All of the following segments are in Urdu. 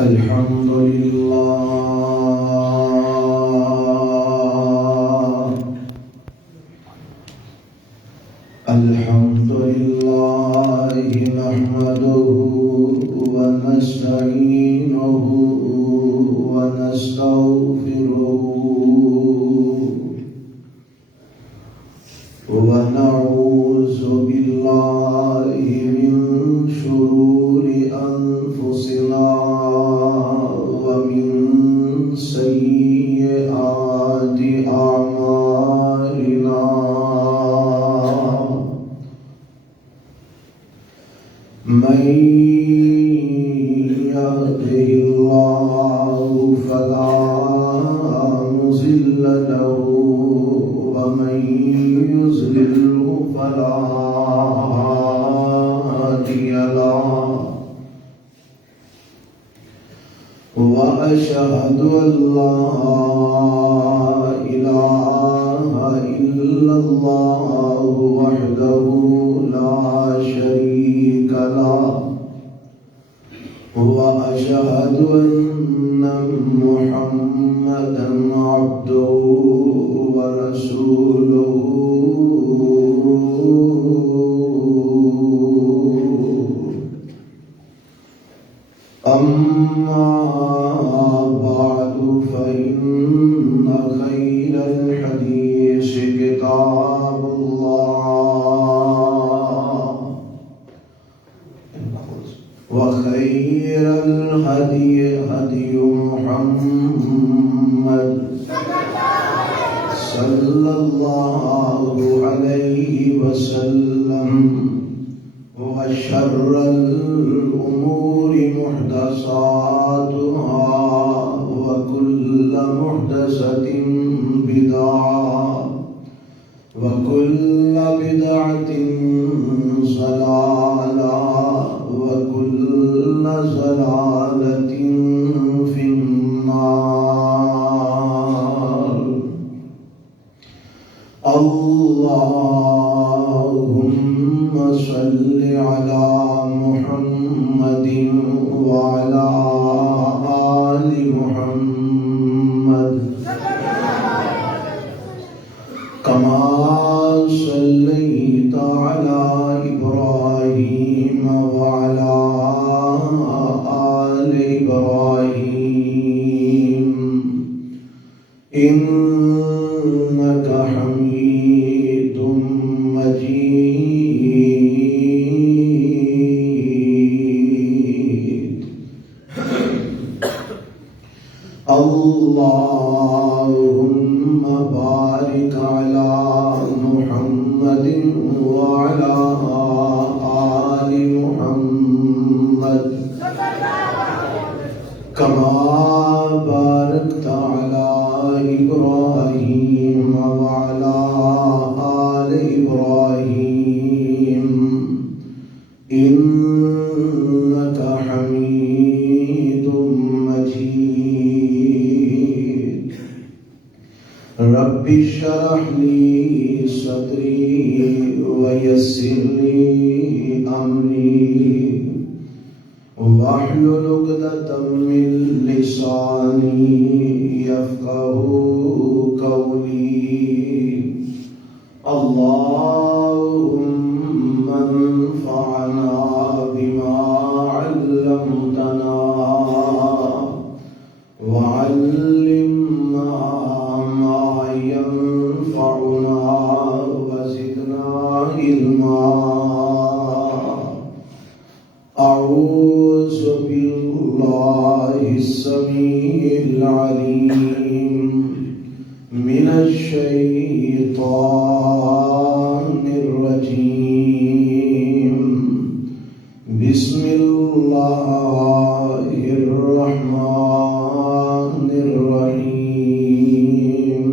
الحمد لله الحمد لله نحمده ونستعينه ونستغفره ونعوذ بالله من شرور أنفسنا ومن سيئات أعمالنا من يهده الله فلا مضل له ومن يضلل فلا هادي له وأشهد أن لا إله إلا الله وحده لا شريك له وأشهد أن محمدا عبده ورسوله أما بعد فإن خير الحديث كتاب الله وخير الهدي هدي محمد صلى الله عليه وسلم وشر الأمور محدثاتها وكل محدثة بدعة وكل بدعة ضلالة وكل ضلالة في النار اللهم صل على محمد وعلى آل محمد كما صليت على إبراهيم وعلى آل إبراهيم إنك حميد مجيد اللهم بارك على محمد وعلى آل محمد كما باركت على إبراهيم وعلى آل إبراهيم إنك حميد مجيد رب اشرح لي صدري ويسر لي أمري واحلل عقدة من لساني يفقهوا قولي اللهم انفعنا بما علمتنا وعلمنا ما ينفعنا وزدنا علما أعوذ بالله السميع العليم من الشيطان الرجيم بسم الله الرحمن الرحيم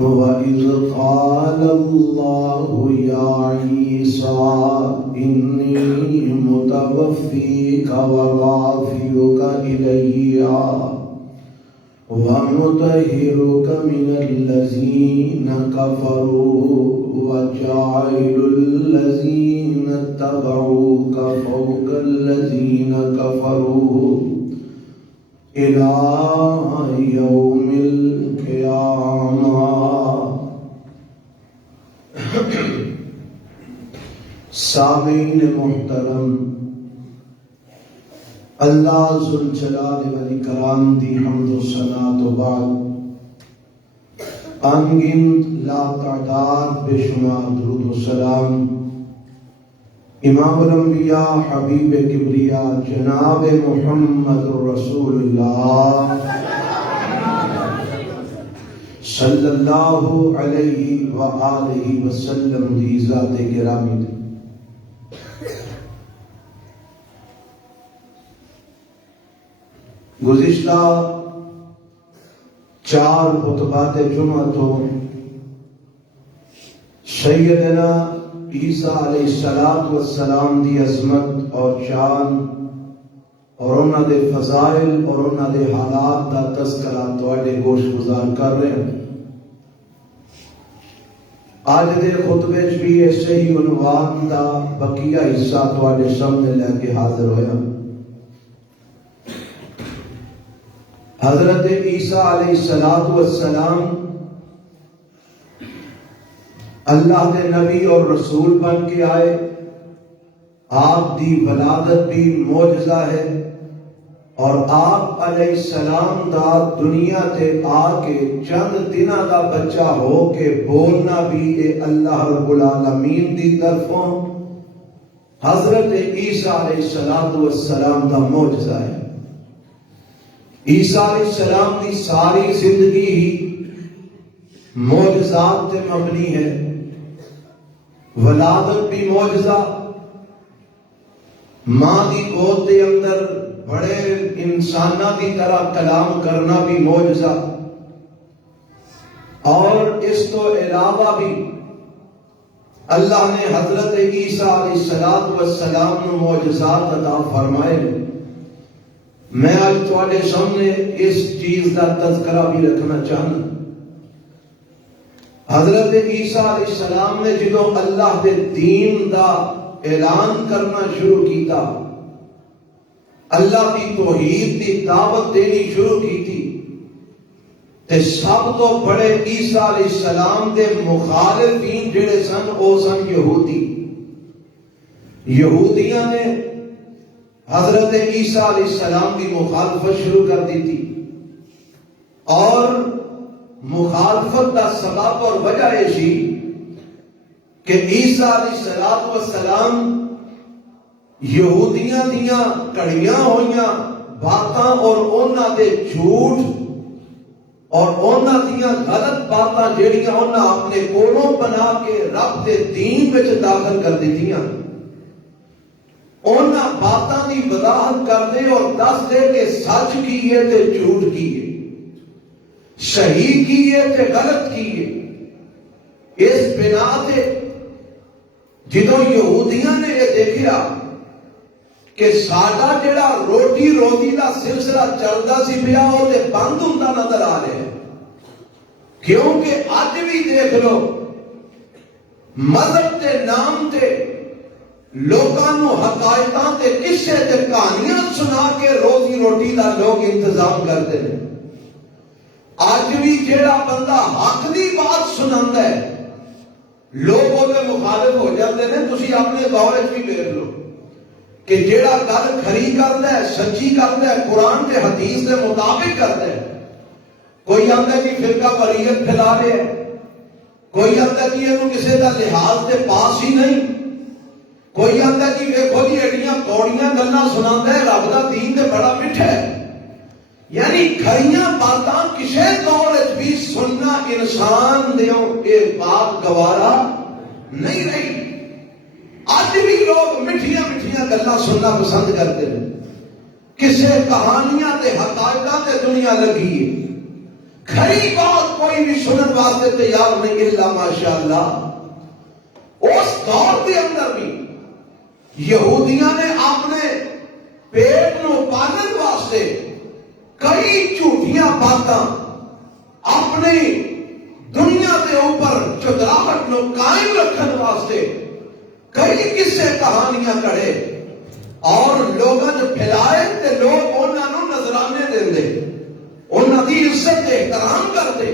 وإذ قال الله يا عيسى إني متوفيك ورافعك إلي ومطهرك من الذين كفروا وجاعل الذين اتبعوك فوق الذين كفروا إلى يوم القيامة. سامعین محترم، اللہ ذوالجلال والاکرام دی حمد و ثنا تو بعد انگنت لا تعداد بے شمار درود و سلام امام الانبیاء حبیب کبریا جناب محمد رسول اللہ صلی اللہ علیہ وآلہ وسلم دی ذات گرامی دی. گزشتہ 4 خطبات جمعہ تو سیدنا عیسیٰ علیہ السلام دی عظمت اور شان اور انہاں دے فضائل اور انہاں دے حالات دا تذکرہ تواڈے گوش گزار کر رہے ہیں. آج دے خطبے چ بھی ایسے ہی عنوان دا بقیہ حصہ تواڈے سامنے لے کے حاضر ہویا. حضرت عیسیٰ علیہ السلام اللہ دے نبی اور رسول بن کے آئے. آپ دی ولادت بھی معجزہ ہے اور آپ علیہ السلام دا دنیا تے آ کے چند دنہ دا بچہ ہو کے بولنا بھی اے اللہ رب العالمین دی طرفوں حضرت عیسیٰ علیہ السلام دا معجزہ ہے. عیسیٰ علیہ السلام دی ساری زندگی ہی معجزات تے مبنی ہے. ولادت بھی معجزہ، ماں دی گود دے اندر بڑے انسانہ دی طرح کلام کرنا بھی معجزہ، اور اس تو علاوہ بھی اللہ نے حضرت عیسیٰ علیہ السلام نے معجزات عطا فرمائے. میں آج تواڈے سامنے اس چیز کا تذکرہ بھی رکھنا چاہنا. حضرت عیسیٰ علیہ السلام نے جدوں اللہ دے دین دا اعلان کرنا شروع کیتا، اللہ دی توحید دی دعوت دینی شروع کی تھی، تے سب تو بڑے عیسیٰ علیہ السلام دے مخالفین جڑے سن او سن یہودی. یہودیاں نے حضرت عیسیٰ علیہ السلام کی مخالفت شروع کر دی تھی، اور مخالفت کا سبب اور وجہ یہ سی کہ عیسیٰ علیہ السلام یہودیاں دیاں کڑیاں ہوئیاں باتاں اور انہاں دے جھوٹ اور انہاں دیاں غلط باتاں جڑیاں انہاں اپنے کولوں بنا کے رب دے دین وچ داخل کر دیتیاں، انہاں باتاں دی وضاحت کر دے اور دس دے کہ سچ کی ہے تے جھوٹ کی ہے، صحیح کی ہے تے غلط کی ہے. اس بنا تے جدوں یہودیاں نے یہ دیکھیا کہ ساڈا جڑا روٹی روزی دا سلسلہ چلدا سی پیا او تے بند ہوندا نظر آ رہا ہے، کیونکہ اج بھی دیکھ لو مذہب کے نام تے لوگاں نو حقائقاں تے قصے تے کہانیاں سنا کے روزی روٹی دا لوگ انتظام کرتے ہیں. اج بھی جیڑا بندہ حق دی بات سناندا ہے لوگ اودے مخالف ہو جاتے ہیں. تسی اپنے دور وچ بھی دیکھ لو کہ جیڑا گل کھری کردا ہے سچی کردا ہے قرآن تے حدیث دے مطابق کردا ہے، کوئی آندا ہے کہ فرقہ واریت پھیلا رہا ہے، کوئی آندا ہے کہ اینو کسے دا لحاظ تے پاس ہی نہیں، کوئی آتا ہے کہ ویکھو جی ایڈیاں کوڑیاں گلاں سناندا ہے رب دا دین تے بڑا میٹھا ہے. یعنی کھریاں باتاں کسے دور وچ بھی سننا انسان دیوں اے بات گوارا نہیں رہی. اج بھی لوگ میٹھیاں میٹھیاں گلاں سننا پسند کرتے ہیں، کسے کہانیاں تے حقائقاں تے دنیا لگی ہے، کھری بات کوئی بھی سنن واسطے تیار نہیں الا ماشاءاللہ. اس دور کے اندر بھی یہودیاں نے اپنے پیٹ نو پالن واسطے کئی جھوٹیاں باتاں اپنی دنیا کے اوپر چتراہٹ نو قائم رکھن واسطے کئی قصے کہانیاں کڑے. اور لوگاں جو پھیلائے تے لوگ انہاں نوں نذرانے دیندے، انہاں دی عزت احترام کرتے۔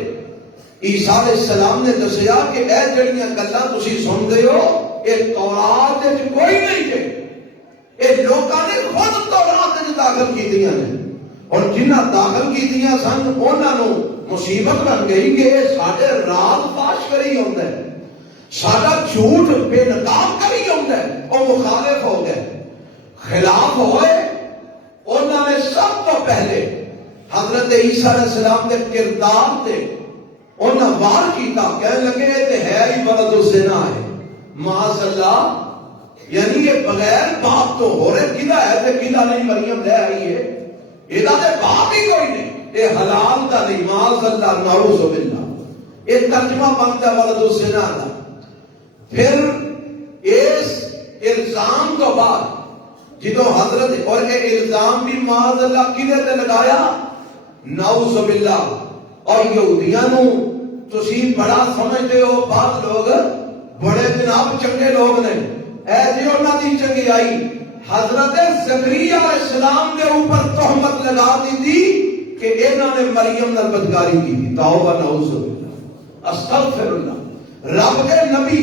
عیسیٰ علیہ السلام نے دسیا کہ اے جڑیاں گلاں تسی سنتے ہو یہ تورات وچ کوئی نہیں ہے، یہ لوگاں نے خود تورات وچ داخل کیتیاں نے، اور جنہاں داخل کیتیاں سن انہاں نوں مصیبت بن گئی کہ یہ ساڈے راز فاش کری ہوندا ہے، ساڈا جھوٹ بے نقاب کری ہوندا ہے، وہ مخالف ہو گئے، خلاف ہوئے۔ انہوں نے سب تو پہلے حضرت عیسیٰ علیہ السلام کے کردار تے انہوں نے وار کیتا، کہنے لگے تے ہے ہی ولد الزنا ہے، معاذ اللہ، یعنی یہ بغیر باپ تو ہو رہے کدا ہے تے کدا نہیں، مریم لے آئی ہے، یہ تے باپ ہی کوئی نہیں، یہ حلال کا نہیں، معاذ اللہ، نعوذ باللہ۔ یہ ترجمہ بنتا ہے ولد الزنا کا۔ پھر اس الزام کو بعد جدو حضرت، اور یہ الزام بھی معاذ اللہ کدے تے لگایا، نعوذ باللہ، اور یہودیاں نو تسی بڑا سمجھتے ہو، بعض لوگ بڑے جناب چنگے لوگ نے، اے جی انہاں دی چنگیائی حضرت زکریا علیہ السلام کے اوپر تہمت لگا دی تھی کہ انہاں نے مریم نال بدکاری کی تھی، توبہ نعوذ باللہ، استغفر اللہ۔ رب کے نبی،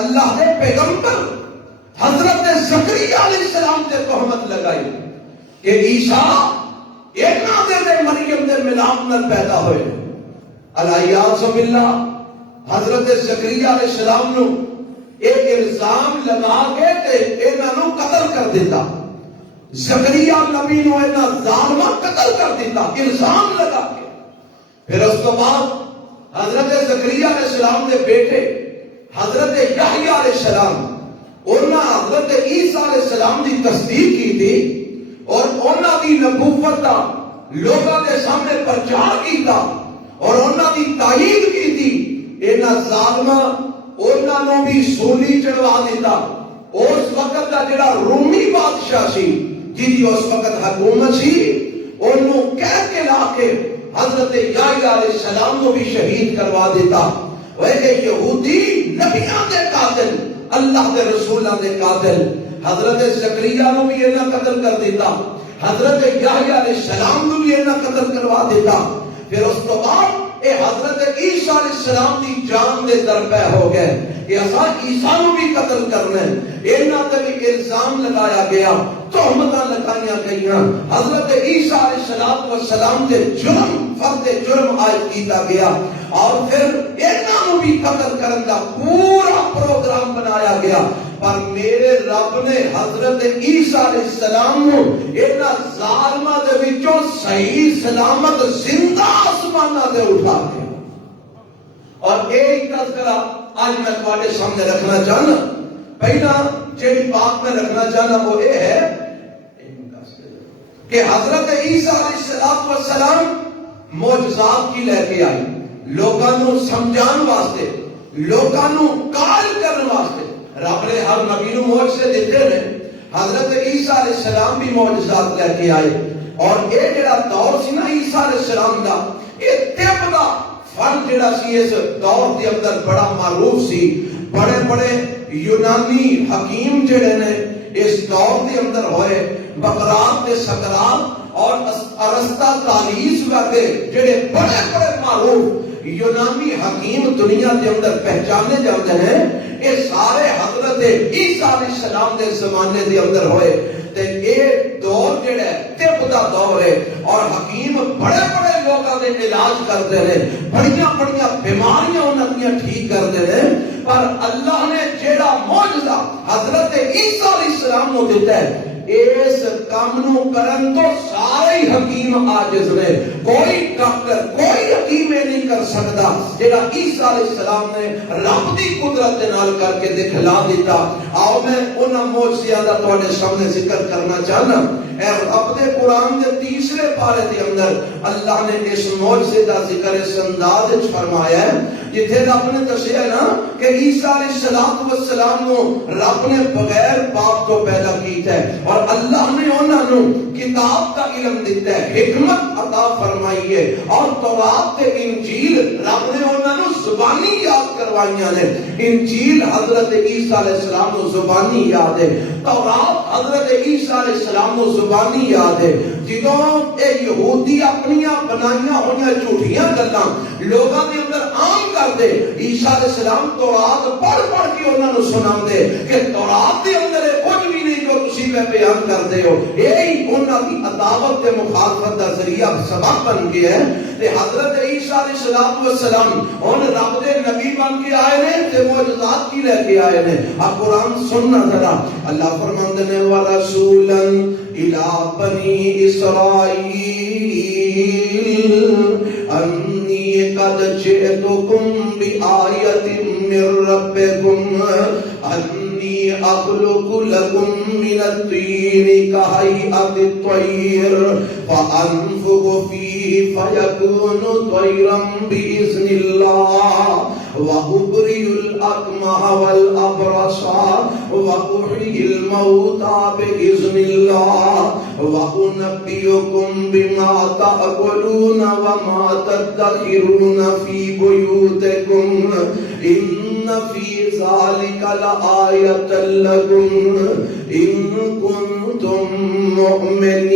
اللہ کے پیغمبر حضرت زکریا علیہ السلام سے تہمت لگائی کہ عیسیٰ اینا دے مریم دے ملاپ نال پیدا ہوئے، الیاذ باللہ۔ حضرت زکریا علیہ السلام نو ایک الزام لگا کے تے انہاں نو قتل کر دیتا، زکریا نبی نو انہاں ظالمہ قتل کر دیتا الزام لگا کے۔ پھر اس کے بعد حضرت زکریا علیہ السلام دے بیٹے حضرت یحییٰ علیہ السلام، انہاں حضرت عیسیٰ علیہ السلام دی تصدیق کی تھی اور انہاں دی نبوت دا لوگاں دے سامنے پرچار کیتا اور انہاں دی تائید کی تھی۔ انہاں ظالماں انہاں نو بھی سولی چڑھوا دیتا۔ اس وقت دا جڑا رومی بادشاہ سی جی اس وقت حکومت سی، انہوں کہہ کے لا کے حضرت یحییٰ علیہ السلام کو بھی شہید کروا دیتا۔ وہ کہ یہودی نبیاں دے قاتل، اللہ دے رسولہ دے قاتل، حضرت زکریا نو بھی انہاں قتل کر دیتا، حضرت یحییٰ علیہ السلام نو بھی انہاں قتل کروا دیتا۔ پھر اس تو بعد اے حضرت عیسیٰ علیہ السلام دی جان دے درپے ہو گئے کہ اساں عیسیٰ نو بھی قتل کرنا ہے، انہاں تے بھی الزام لگایا گیا، تہمتاں لگائیاں گئیاں، حضرت عیسیٰ علیہ السلام دے جرم فرد جرم عائد کیتا گیا، اور پھر انہاں نو بھی قتل کرن دا پورا پروگرام بنایا گیا۔ پر میرے رب نے حضرت عیسیٰ علیہ السلام نو انہاں ظالماں دے وچوں صحیح سلامت زندہ آسماناں تے اٹھا کے، اور ایک تذکرہ آج میں تمہارے سامنے رکھنا چاہنا، پہلا جیڑی بات میں رکھنا چاہنا وہ یہ ہے کہ حضرت عیسیٰ علیہ السلام معجزات کی لے کے آئی، لوگاں نو سمجھان واسطے، لوگاں نو قائل کرنے واسطے۔ رب نے ہر نبی نو معجزے دیتے ہیں، حضرت عیسیٰ علیہ السلام بھی معجزات لے کے آئے، اور یہ جڑا دور سی نا عیسیٰ علیہ السلام دا، یہ طب دا فن جڑا سی اس دور دے اندر بڑا معروف سی، بڑے بڑے یونانی حکیم جڑے نے اس دور دے اندر ہوئے، بقرات تے سقراط اور ارسطا طالیس وغیرہ جڑے بڑے بڑے معروف یونانی حکیم دنیا کے اندر پہچانے جاتے ہیں، یہ سارے حضرت عیسیٰ علیہ السلام دے زمانے دے اندر ہوئے۔ تے یہ دور جڑا ہے طب دا دور ہے، اور حکیم بڑے بڑے لوگاں دے علاج کرتے ہیں، بڑیاں بڑیاں بیماریاں انہاں دیاں ٹھیک کرتے ہیں۔ پر اللہ نے جڑا معجزہ حضرت عیسیٰ علیہ السلام کو دیتا ہے، اس کام نو کرن تو سارے حکیم عاجز نے، کوئی ڈاکٹر کوئی حکیم نہیں کر سکتا جڑا عیسیٰ علیہ السلام نے رب دی قدرت دے نال کر کے دکھلا دیتا۔ آؤ میں انہاں معجزیاں دا تواڈے سامنے ذکر کرنا چاہنا۔ اے رب دے قرآن دے تیسرے پارے دے اندر اللہ نے اس معجزے دا ذکر اس انداز وچ فرمایا ہے جتھے رب نے دسیا نا کہ عیسیٰ علیہ السلام نو رب نے بغیر باپ تو پیدا کیتا ہے اور اللہ نے انہاں نو کتاب کا علم دیتا ہے، حکمت عطا فرمائی ہے، اور تورات تے انجیل رب نے انہاں نو زبانی یاد کروائیاں نے۔ انجیل حضرت عیسیٰ علیہ السلام نو زبانی یاد ہے، تورات حضرت عیسیٰ علیہ السلام نو زبانی یاد ہے۔ جدوں اے یہودی اپنیاں بنائیاں ہوئیاں جھوٹیاں گلاں لوگاں دے اندر عام کر دے، عیسیٰ علیہ السلام تورات پڑھ پڑھ کے انہاں نو سناندے کہ تورات دے اندر کچھ بھی نہیں جو تسی میں بیان کردے ہو، یہی انہاں دی عداوت تے مخالفت دا ذریعہ سبب بن گیا ہے۔ تے حضرت عیسیٰ علیہ السلام ان رب دے نبی بن کے آئے نے تے معجزات کی لے کے آئے نے۔ اب قرآن سننا ذرا، اللہ فرماندے نے وَرَسُولًا إِلَىٰ بَنِي إِسْرَائِيلَ أَنِّي قَدْ جِئْتُكُمْ بِآيَةٍ مِّن رَّبِّكُمْ أَنِّي أَخْلُقُ لَكُم مِّنَ الطِّينِ كَهَيْئَةِ الطَّيْرِ فَأَنفُخُ فِيهِ فَيَكُونُ طَيْرًا بِإِذْنِ اللَّهِ وَأُبْرِئُ الْأَكْمَحَ وَالْأَبْرَصَ وَأُحْيِي الْمَوْتَىٰ بِإِذْنِ اللَّهِ وَأُنَبِّئُكُم بِمَا تَأْكُلُونَ وَمَا تَدَّخِرُونَ فِي بُيُوتِكُمْ إِنَّ فِي ذَلِكَ لَآيَةً لَّكُمْ إِن كُنتُم مُّؤْمِنِينَ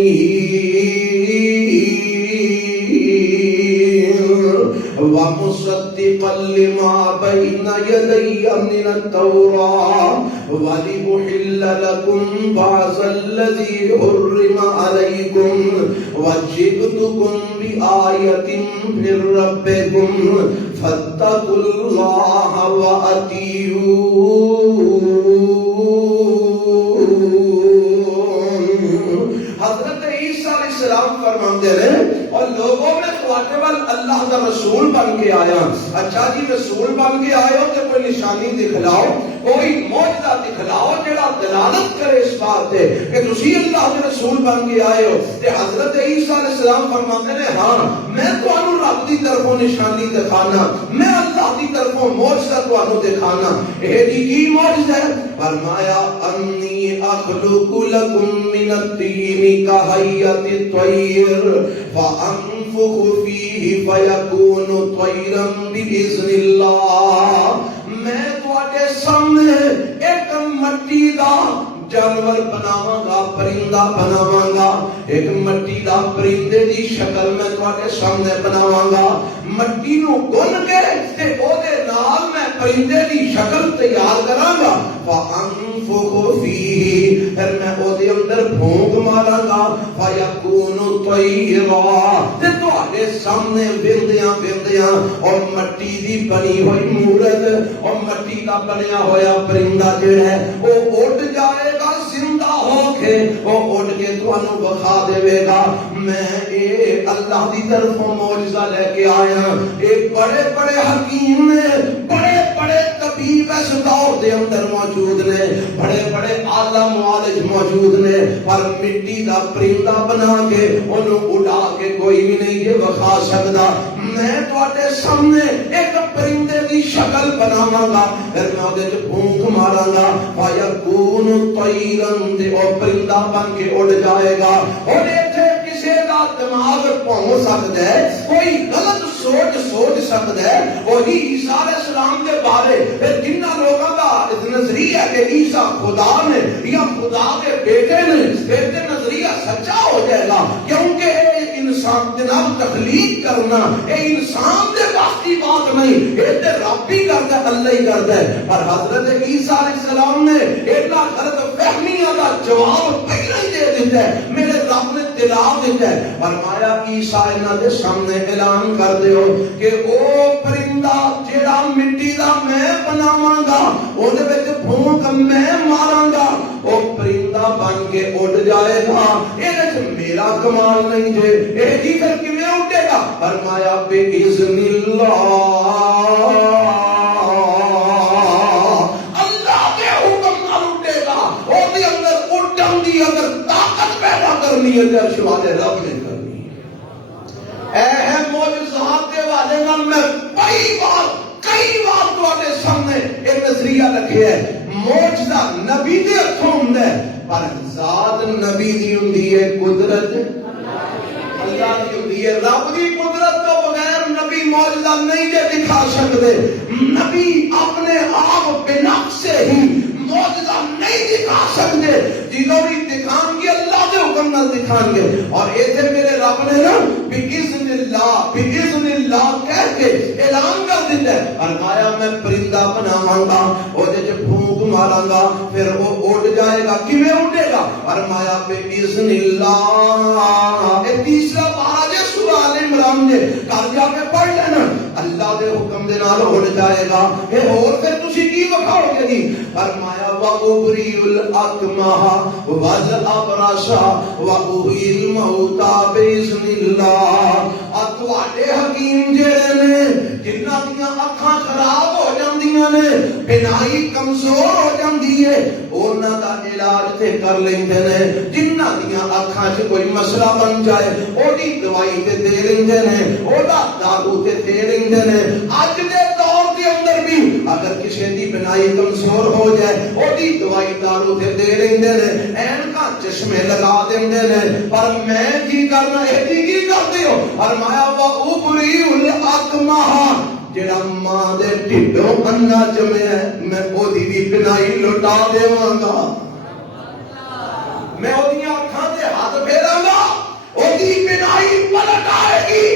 وَمُصَدِّقًا لِّمَا بَيْنَ يَدَيَّ مِنَ التَّوْرَاةِ وَلِأُحِلَّ لَكُم بَعْضَ الَّذِي حُرِّمَ عَلَيْكُمْ وَجِئْتُكُم بِآيَةٍ مِّن رَّبِّكُمْ فَاتَّقُوا اللَّهَ وَأَطِیعُونِ۔ حضرت عیسیٰ علیہ السلام فرماتے ہیں اور لوگوں میں تواڈے وال اللہ دا رسول بن کے آیا۔ اچھا جی رسول بن کے آئے ہو تو کوئی نشانی دکھلاؤ، کوئی معجزہ دکھلاؤ جڑا دلالت کرے اس بات تے کہ تسی اللہ دے رسول بن کے آئے ہو۔ تے حضرت عیسیٰ علیہ السلام فرماتے ہیں ہاں میں تانوں رب دی طرفوں نشانی دکھانا، میں اللہ دی طرفوں معجزہ تانوں دکھانا۔ اے دی کی معجزہ ہے؟ فرمایا انی اخلق لکم من الطین کہیئۃ الطیر فانفخ فیہ فیکون طیرا بإذن اللہ۔ میں تواڈے سامنے ایک مٹی دا جانور بناواں گا، پرندہ بناواں گا، ایک مٹی دا پرندے دی شکل میں تواڈے سامنے بناواں گا، مٹی نو گن کے تے او دے نال میں پرندے دی شکل تیار کراں گا، فانفخ فیہ پھر میں او دے اندر پھونک ماراں گا، فیکون طیرا تے تواڈے سامنے وردیاں وردیاں اور مٹی دی بنی ہوئی مورت اور مٹی دا بنیا ہویا پرندہ جڑا ہے او اڑ جائے گا، زندہ ہو کے وہ اڑ کے تانوں بخا دے گا۔ میں اے اللہ دی طرفوں معجزہ لے کے آیا۔ ایک بڑے بڑے حکیم نے، بڑے بڑے طبیب اس دور دے اندر موجود نے، بڑے بڑے اعلی معالج موجود نے، پر مٹی دا پرندہ بنا کے انہوں اڑا کے کوئی بھی نہیں یہ بخا سکتا۔ میں تواڈے سامنے ایک پرندے دی شکل بناواں گا، پھر میں اودے تے پھونک ماراں گا، فیکون طیرا تے او پرندہ بن کے اڑ جائے گا۔ اور ایتھے کسے دا دماغ پہنچ سکتا ہے، کوئی غلط سوچ سکتا ہے وہی عیسیٰ علیہ السلام کے بارے جنہ لوگوں کا نظریہ کہ عیسیٰ خدا نے یا خدا کے بیٹے نے، بیٹے نظریہ سچا ہو جائے گا، کیونکہ انسان جناب تخلیق کرنا اے انسان دے واسطی بات نہیں، اے تے رب ہی کرتا ہے، اللہ ہی کرتا ہے۔ پر حضرت عیسیٰ علیہ السلام نے ایڈا غلط فہمیاں کا جواب پہلے ہی دے دیتا ہے، میرے رب نے دلا دیتا ہے۔ فرمایا عیسیٰ انہاں دے سامنے اعلان کر دیو کہ او پرندہ جیڑا مٹی دا میں بناواں گا، اودے وچ پھونک میں ماراں گا، او پرندہ بن کے اڑ جائے گا۔ اے میرا کمال نہیں جے، اے جی پھر کیویں اڑے گا؟ فرمایا بِإِذْنِ اللَّهِ، اللہ کے حکم نال اڑے گا۔ او دے اندر اڑن دی اگر طاقت پیدا کرنی ہے تے ارشاد رب نے کرنی ہے۔ اے معجزات دے والے نال میں کئی تواڈے سامنے ایک نظریہ رکھے ہے معجزہ نبی دے ہتھوں ہوندا ہے پر ذات نبی دی ہوندی ہے قدرت اللہ دی ہوندی ہے رب دی قدرت تو بغیر نبی معجزہ نہیں دے دکھا سکتے نبی اپنے آپ بنفس سے ہی معجزہ نہیں دکھا سکتے جنہوں بھی دکھان گے اللہ دے حکم نہ دکھان گے اور ایتھے میرے رب نے نا بِإِذْنِ اللَّهِ کہہ کے اعلان کر دیتا ہے فرمایا میں پرندہ بناواں گا او دے وچ پھونک ماراں گا پھر وہ اڑ جائے گا کیویں اڑے گا فرمایا بِإِذْنِ اللَّهِ اے تیسرا پارا جے سورہ آل عمران دے کر جا کے پڑھ لینا اللہ دے حکم دے نال اڑ جائے گا اے اور پھر تسی کی وکھاؤ گے جی فرمایا وَأُبْرِئُ الْأَكْمَحَ وَالْأَبْرَصَ وَأُحْيِي الْمَوْتَى بِإِذْنِ اللَّهِ تواڈے حکیم جڑے نے جنہاں دیاں اکھاں خراب ہو جاندیاں نے بینائی کمزور ہو جاندی ہے انہاں دا علاج تے کر لیندے نے جنہاں دیاں اکھاں 'چ کوئی مسئلہ بن جائے اودی دوائی تے دے لیندے نے اودا دارو تے دے لیندے نے اج دے دور دے اندر بھی اگر کسی دی بینائی کمزور ہو جائے اودی دوائی دارو تے دے لیندے نے اینکاں چشمے لگا دیندے نے پر میں کی کرنا ہے کی کردے ہو فرمایا وَأُبْرِئُ الْأَكْمَحَ جڑا ماں دے ٹھڈوں انا جمیا ہے میں اودی بھی بینائی لٹا دیواں گا میں اودیاں اکھاں تے ہاتھ پھیراں گا اودی بینائی پلٹ آئے گی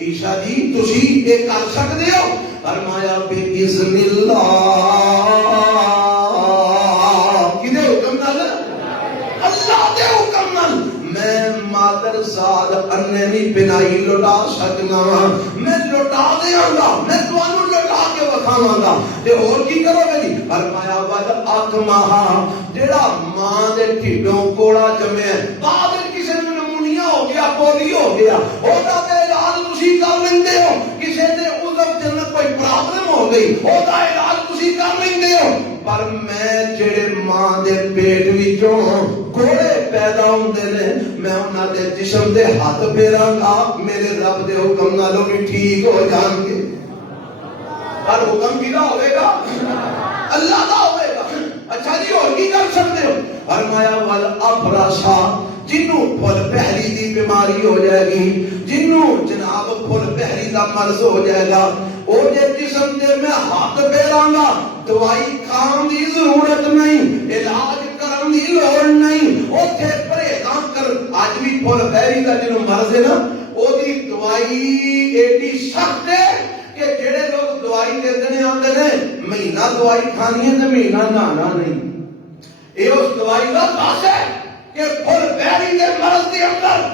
عیسیٰ جی تسی یہ کر سکتے ہو فرمایا بِإِذْنِ اللَّهِ کدے حکم نال اللہ دے حکم نال میں مادر زاد انے بھی بینائی لٹا سکنا میں لٹا دیاں گا میں تانوں لٹا کے وکھاواں گا تے اور کی کرو گے جی فرمایا ود اکمہا جڑا ماں دے ٹھڈوں کوڑا جمیا بعد کسے نوں نمونیا ہو گیا پولیو ہو گیا اودا تے علاج تسی کر لیندے ہو کسے تے عضو جنت کوئی پرابلم ہو گئی اودا علاج تسی کر لیندے ہو پر میں جڑے ماں دے پیٹ وچوں کوڑے پیدا ہوندے نے میں انہاں دے جسم دے ہاتھ پھیراں گا میرے رب دے حکم نال بھی ٹھیک ہو جان گے پر حکم کیدا ہوے گا اللہ دا ہوے گا اچھا جی اور کی کر سکتے ہو فرمایا والابرصا جنوں پھل پہلی دی بیماری ہو جائے گی جنوں جناب پھل پہلی دا مرض ہو جائے گا او جے جسم دے میں ہاتھ پھیراں گا دوائی کھان دی ضرورت نہیں علاج کرن دی لوڑ نہیں اوتھے پرہیزاں کر اج بھی پھل پہلی دا جنوں مرض ہے نا او دی دوائی ایڈی سخت ہے کہ جڑے لوگ دوائی دیندے نے آندے نے مہینہ دوائی کھانی ہے تے مہینہ نہانا نہیں اے اس دوائی دا خاص ہے کہ پھل پہلی دے مرض دے اندر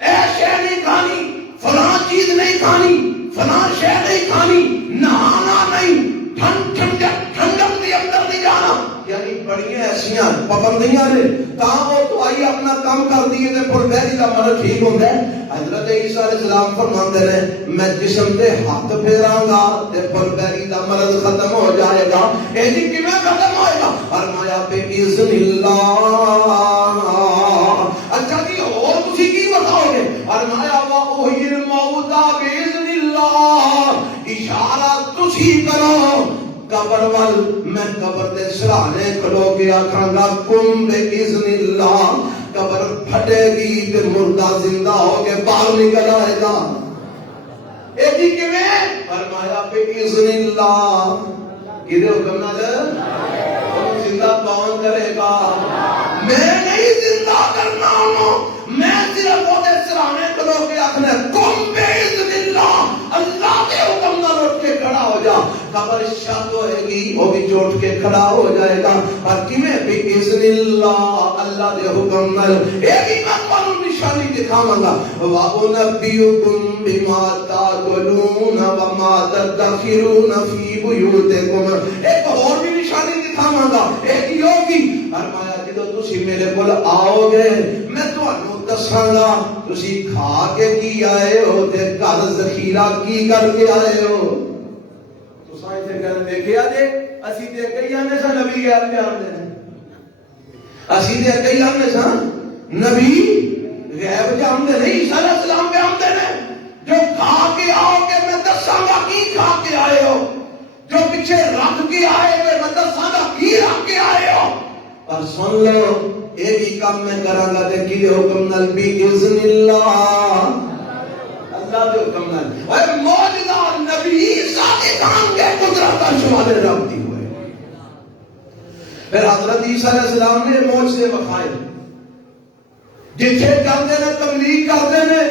اے شے نہیں کھانی فلاں چیز نہیں کھانی فلاں شے نہیں کھانی نہانا نہیں ٹھنڈک دے اندر نہیں جانا یعنی بڑیاں ایسیاں پابندیاں نے تاں وہ دوائی اپنا کام کر دی تے پھل پہلی دا مرض ٹھیک ہوندا ہے حضرت عیسیٰ علیہ السلام فرماندے نے میں جسم تے ہاتھ پھیراں گا تے پھل پہلی دا مرض ختم ہو جائے گا اے جی کیویں ختم ہوئے گا فرمایا بِإِذْنِ اللَّهِ اچھا جی اور تسی کی بتاؤ گے فرمایا وَأُحْيِي الْمَوْتَى بِإِذْنِ اللَّهِ اشارہ تسی کرو قبر وال میں قبر دے سرانے کھلو کے آکھاں گا کم بِإِذْنِ اللَّهِ قبر پھٹے گی تے مردہ زندہ ہو کے باہر نکل آئے گا اے جی کیویں فرمایا بِإِذْنِ اللَّهِ کدے حکم نال زندہ کون کرے گا میں نہیں زندہ کرنا ہوں میں صرف وہ دے سرانے کھلو کے آکھنا کم بِإِذْنِ اللَّهِ اللہ کے حکم نال اٹھ کے کھڑا ہو جا قبر شک ہوئے گی وہ بھی جوٹ کے کھڑا ہو جائے گا اور کیویں بِإِذْنِ اللَّهِ اللہ دے حکم نال ایک ہی میں تانوں نشانی دکھاواں گا وَأُنَبِّئُكُم بِمَا تَأْكُلُونَ وَمَا تَدَّخِرُونَ فِي بُيُوتِكُمْ ایک اور بھی نشانی دکھاواں گا ایک ہی ہوگی فرمایا جدوں تسی میرے کول آؤ گے میں تانوں دساں گا تسی کھا کے کی آئے ہو تے گھر ذخیرہ کی کر کے آئے ہو تساں ایتھے گل دیکھیا جے اسی تے کئی آنے سا نبی غیب تے آندے نے اسی تے کئی آنے سا نبی غیب جاندے نہیں عیسیٰ علیہ السلام پہ آندے نے جو کھا کے آؤ کہ میں دساں گا کی کھا کے آئے ہو جو پیچھے رکھ کے آئے ہوئے مطلب سارا کی رکھ کے آئے ہو، پر سن لو یہ بھی کام میں کراں گا تے کی حکم نال بھی اذن اللہ، اللہ کے حکم نال۔ اے معجزہ نبی عیسیٰ کے کام کے قدرت کا شمال رب دی ہوئے۔ پھر حضرت عیسیٰ علیہ السلام نے معجزے وکھائے، جتھے جاندے نے تبلیغ کردے نے،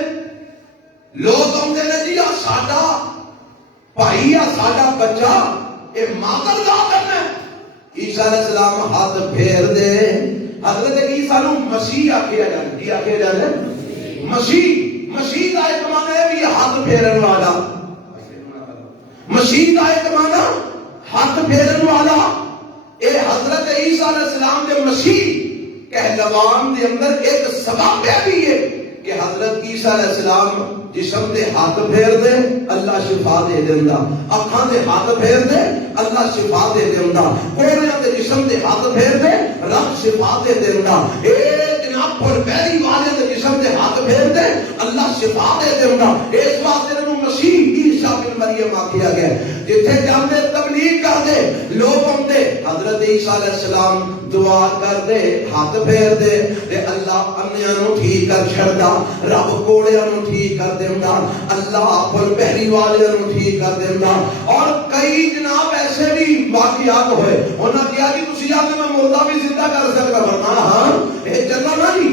لوگ آندے نے جی ساڈا بھائی یا ساڈا بچہ اے مادر دا کرنا ہے۔ عیسیٰ علیہ السلام ہاتھ پھیر دے، حضرت عیسیٰ نو مسیح آکھیا جائے، کی آکھیا جائے؟ مسیح۔ مسیح کا ایک معنی ہے بھی ہاتھ پھیرن والا، مسیح کا ایک معنی ہاتھ پھیرن والا۔ اے حضرت عیسیٰ علیہ السلام دے مسیح کہلوان دے اندر ایک سبب بھی ہے کہ حضرت عیسیٰ علیہ السلام جسم دے ہاتھ پھیر دے اللہ شفا دے دیندا، اکھاں دے ہاتھ پھیر دے اللہ شفا دے دیندا، کوڑیاں دے جسم دے ہاتھ پھیر دے رب شفا دے دیندا، اے جناب پر بیری والے دے جسم دے ہاتھ پھیر دے اللہ شفا دے دیندا۔ اس واسطے انہوں مسیح عیسیٰ بن مریم آکھیا گیا۔ جتھے جاندے تبلیغ کر دے لوگ آندے، حضرت عیسیٰ علیہ السلام دعا کر دے ہاتھ پھیر دے تے اللہ انیاں نو ٹھیک کر چھڑدا، رب کوڑیاں نو ٹھیک کر دیندا، اللہ پر بہری والے نو ٹھیک کر دیندا۔ اور کئی جناب ایسے بھی واقعات ہوئے، انہاں کہا کہ تسی آندے میں مردہ بھی زندہ کر سکتا، ورنہ ہاں اے چلنا نہ جی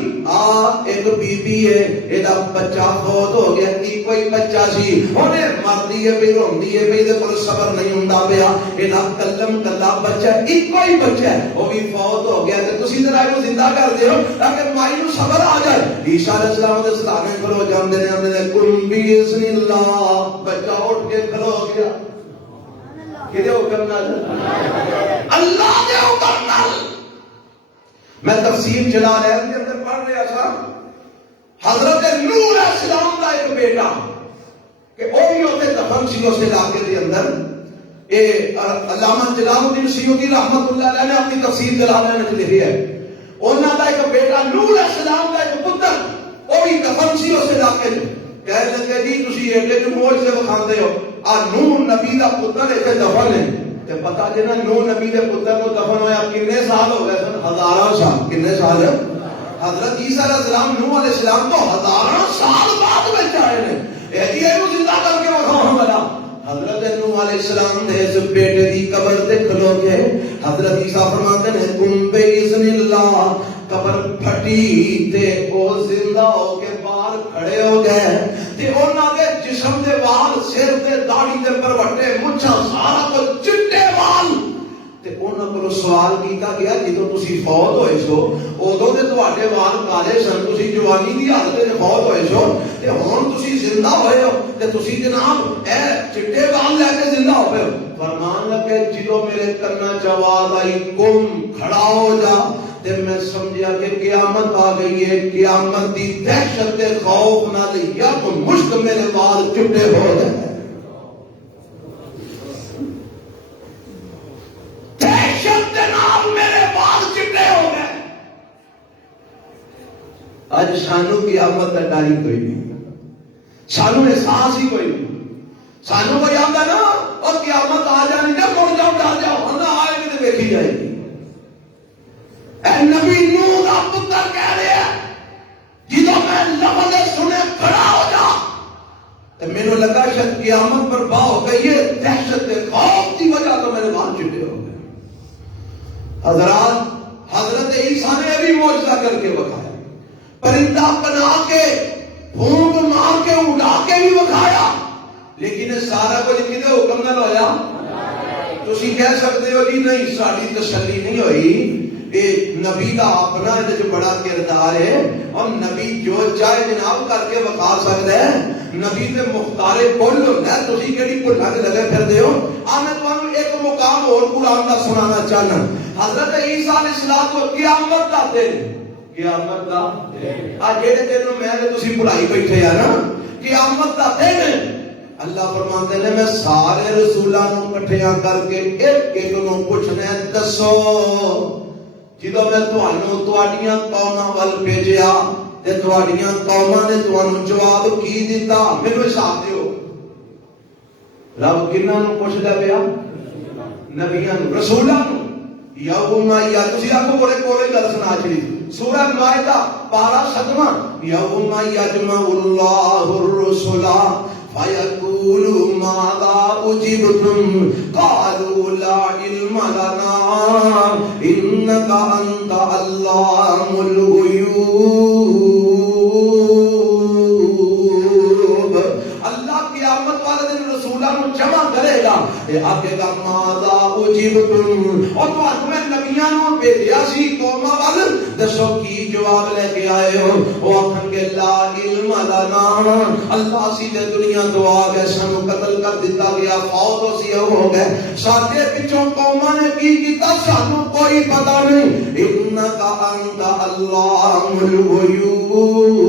ایک بی بی ہے ایدا بچہ فوت ہو گیا، کوئی بچہ سی انہیں مردی ہے بھی روندی ہے بھی دے پر صبر نہیں ہوندا پیا، ایدا کلم کلا بچہ ایک کوئی بچہ ہے وہ بھی فوت ہو گیا تے تسی ذرا اینو زندہ کر دیو تاکہ مائی نو صبر آ جائے۔ عیسیٰ علیہ السلام دے سامنے کھلو جاندے نے آندے نے کن باذن اللہ، بچہ اٹھ کے کھلو گیا، کدے حکم نال؟ اللہ دے حکم نال۔ میں تفسیر جلالین کے اندر پڑھ رہا تھا، حضرت نوح علیہ السلام کا ایک بیٹا کہ وہ بھی ہوتے دفن سی اس علاقے کے اندر، علامہ جلال الدین سیوطی رحمت اللہ علیہ نے اپنی تفسیر جلالین میں لکھی ہے، انہوں کا ایک بیٹا نوح علیہ السلام کا ایک پتر وہ بھی دفن سی اس علاقے میں، کہنے لگے جی تسی ایڈے جو معجزے بکھاندے ہو، آ نوح نبی دا پتر ایتھے دفن ہے تے پتہ جے نا نوح نبی دے پتر کو دفن ہویا کتنے سال ہو گئے سن؟ ہزاراں سال۔ کتنے سال؟ حضرت عیسیٰ علیہ السلام نوح علیہ السلام تو ہزاراں سال بعد میں آئے نے، ایڈی اینو زندہ کر کے وکھاؤں والا۔ حضرت نوح علیہ السلام دے اس بیٹے دی قبر تے کھلو کے حضرت عیسیٰ فرماتے ہیں کن باذن اللہ، قبر پھٹی تے او زندہ ہو کے باہر کھڑے ہو گئے تے انہاں دے جسم دے وال، سر تے داڑھی تے پروٹے مچھاں سارا کچھ چٹے وال تے انہاں کو سوال کیتا گیا جدوں تسی فوت ہوئے سو اودوں تے تواڈے وال کالے سن، تسی جوانی دی حالت وچ فوت ہوئے سو تے ہن تسی زندہ ہوئے ہو تے تسی جناب اے چٹے وال لے کے زندہ ہوئے ہو۔ فرمان لگے جدوں میرے کنا چ آواز آئی قم کھڑا ہو جا تے میں سمجھیا کہ قیامت آ گئی ہے، قیامت دی دہشت تے خوف نال یک مشت میرے وال چٹے ہو گئے، دہشت دے نال میرے وال چٹے ہو گئے۔ اج سانو قیامت دا ڈر ہی کوئی نہیں، سانو احساس ہی کوئی نہیں، سانو کوئی آندا نا اور قیامت آ جانی تے مڑ جاؤ ڈر جاؤ، نہ آئے گی تے ویکھی جائے گی۔ اے نبی نوح دا پتر کہہ رہے ہیں جدوں میں لفظ سنے کھڑا ہو جا تو میرے لگا شاید قیامت پر با ہو گئی ہے، دہشت خوف کی وجہ تو میرے وال چٹے ہو گئے۔ حضرات حضرت عیسیٰ نے ابھی معجزہ کر کے بکھایا، پرندہ بنا کے پھونک مار کے اڑا کے بھی بکھایا، لیکن سارا کچھ کدے حکم نال ہویا؟ تسی کہہ سکتے ہو جی نہیں ساری تسلی نہیں ہوئی، نبی دا اپنا یہ جو بڑا کردار ہے اور نبی جو چاہے جناب کر کے بتا سکتا ہے، نبی تے مختار کل ہوتا ہے، تسی کیڑی بھلا کے لگے پھر دیو۔ میں تمہیں ایک مقام اور قرآن کا سنانا چاہنا، حضرت عیسیٰ علیہ السلام کو قیامت دا دن، قیامت دا آج جیڑے دن میں نے تسی بھلائی بیٹھے ہیں نا، قیامت دا دن اللہ فرماتے ہیں میں سارے رسولاں نو کٹھیاں کر کے ایک ایک نو پوچھنا دسو جدوں میں تانوں تواڈیاں قوماں ول بھیجیا تے تواڈیاں قوماں نے تانوں جواب کی دیتا، مینوں حساب دیو۔ رب کناں نو پوچھدا پیا؟ نبیاں رسولاں یوم یا تسی آکو بڑے کولے گل سنا چلی سورہ مائدہ پارا 7 یوم یجمع اللہ الرسل فیقول ماذا اجبتم قالوا لا علم لنا انک انت علام الغیوب. اللہ قیامت والے دن رسولاں جمع کرے گا آگے گا ماذا اجبتم اور تو میں نبیاں نو بھیجیا سی قوم وال دسو کی جواب لے کے آئے ہو وہ آکھن گے لا علم لنا اللہ سی دے دنیا دعا گئے سانو قتل کر دیتا گیا فوت ہو سی ہو گئے ساڈے پچھوں قوماں نے کی کیتا سانو کوئی پتہ نہیں انک انت علام الغیوب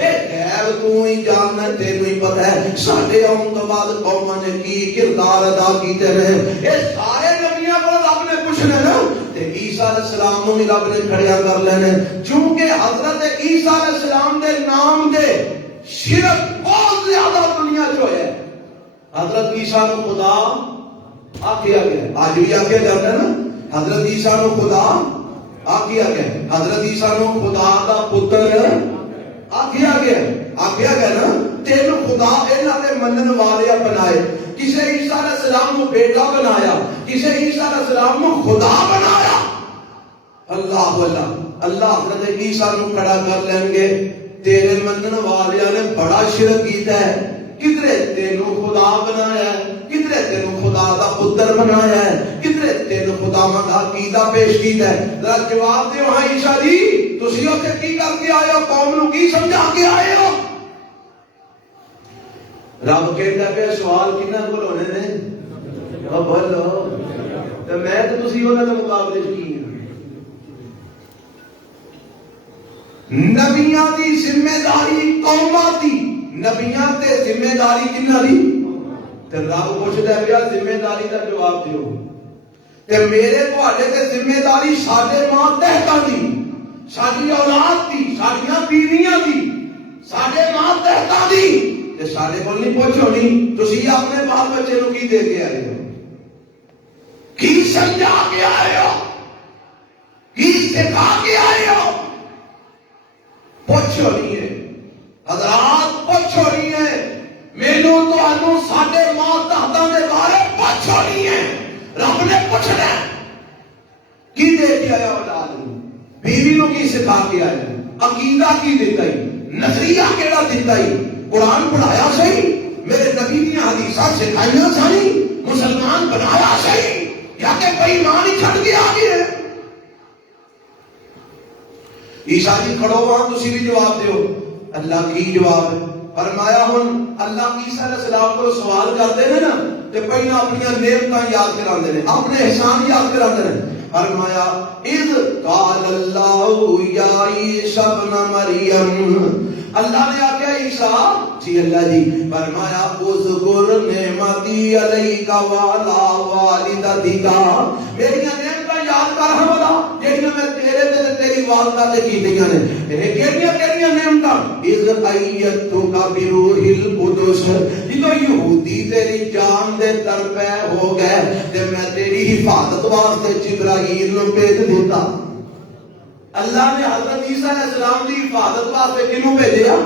اے غیب تو ہی جاننا تینوں ہی پتہ ہے ساڈے آن تو بعد قوماں نے کی کردار ادا کیتے ہیں اے سارے نبیاں کو رب نے پوچھنے نا تے عیسیٰ علیہ السلام نو بھی رب نے کھڑیا کر لینے چونکہ حضرت عیسیٰ علیہ السلام دے نام دے شرک بہت زیادہ دنیا چ ہویا ہے. حضرت عیسیٰ نو خدا آکھیا گیا آج بھی آکھیا جاتا ہے نا حضرت عیسیٰ نو خدا آکھیا گیا حضرت عیسیٰ نو خدا دا پتر آکھیا گیا نا تینوں خدا انہاں دے منن والے بنائے کسے عیسیٰ علیہ السلام کو بیٹا بنایا کسے عیسیٰ علیہ السلام کو خدا بنایا. اللہ اللہ اللہ حضرت عیسیٰ کو کھڑا کر لیں گے تیرے منن والے نے بڑا شرک کیتا ہے کدھرے تینوں خدا بنایا ہے کدھرے تینوں خدا دا پتر بنایا ہے کدھرے تینوں خدا دا عقیدہ پیش کیتا ہے. ذرا جواب دیو ہاں عیسیٰ جی تسی اوتھے کی کر کے آئے ہو قوم نو کی سمجھا کے آئے ہو. رب کہتا ہے سوال کنا کول ہونے نے او بولو تے میں تے تسی انہاں دے مقابلے وچ کی نبیاں دی ذمہ داری قوماں دی نبیاں تے ذمہ داری کنہاں دی تے رب پوچھدا ہے یار ذمہ داری دا جواب دیو تے میرے تواڈے تے ذمہ داری ساڈے ماں تحتاں دی ساڈی اولاد دی ساڈیاں بیویاں دی ساڈے ماں تحتاں دی تے ساڈے کول نہیں پوچھو نہیں تسی اپنے بال بچے نو کی دے کے آئے ہو کی سمجھا کے آئے ہو کی سکھا کے آئے ہو پوچھو نہیں ہے حضرات پوچھو نہیں ہے مینوں تانوں ساڈے ماں تحتاں دے بارے پوچھو نہیں ہے رب نے پوچھنا ہے کی دے کے آیا اولاد نو بیوی نو کی سکھا کے آیا عقیدہ کی دیتا ہی نظریہ کیڑا دیتا ہی قرآن پڑھایا صحیح میرے نبی دی حدیثاں سکھائیاں صحیح مسلمان بنایا صحیح یا کہ بے ایمان ہی چھڈ کے آ گئے. عیسیٰ جی کھڑو وہاں تسی بھی جواب دیو اللہ کی جواب ہے فرمایا ہن اللہ عیسیٰ علیہ السلام کو سوال کرتے ہیں نا تے پہلا اپنی نعمتاں یاد کراندے نے اپنے احسان یاد کراندے نے فرمایا اذ قال اللہ یا عیسیٰ ابن مریم اللہ نے آکھیا عیسیٰ جی اللہ جی فرمایا اذکر نعمتی علیک وعلی والدتک میری نعمتاں یاد کر ہمدا جڑیاں میں تیرے تے تیری والدہ تے کیتیاں نے اے کیڑیاں نعمتاں اذ ایتک بروح القدس جدوں یہودی تیری جان دے ترپے ہو گئے تے میں تیری حفاظت واسطے جبرائیل نو بھیج دیتا. اللہ نے حضرت عیسیٰ علیہ السلام دی حفاظت واسطے کنوں بھیجیا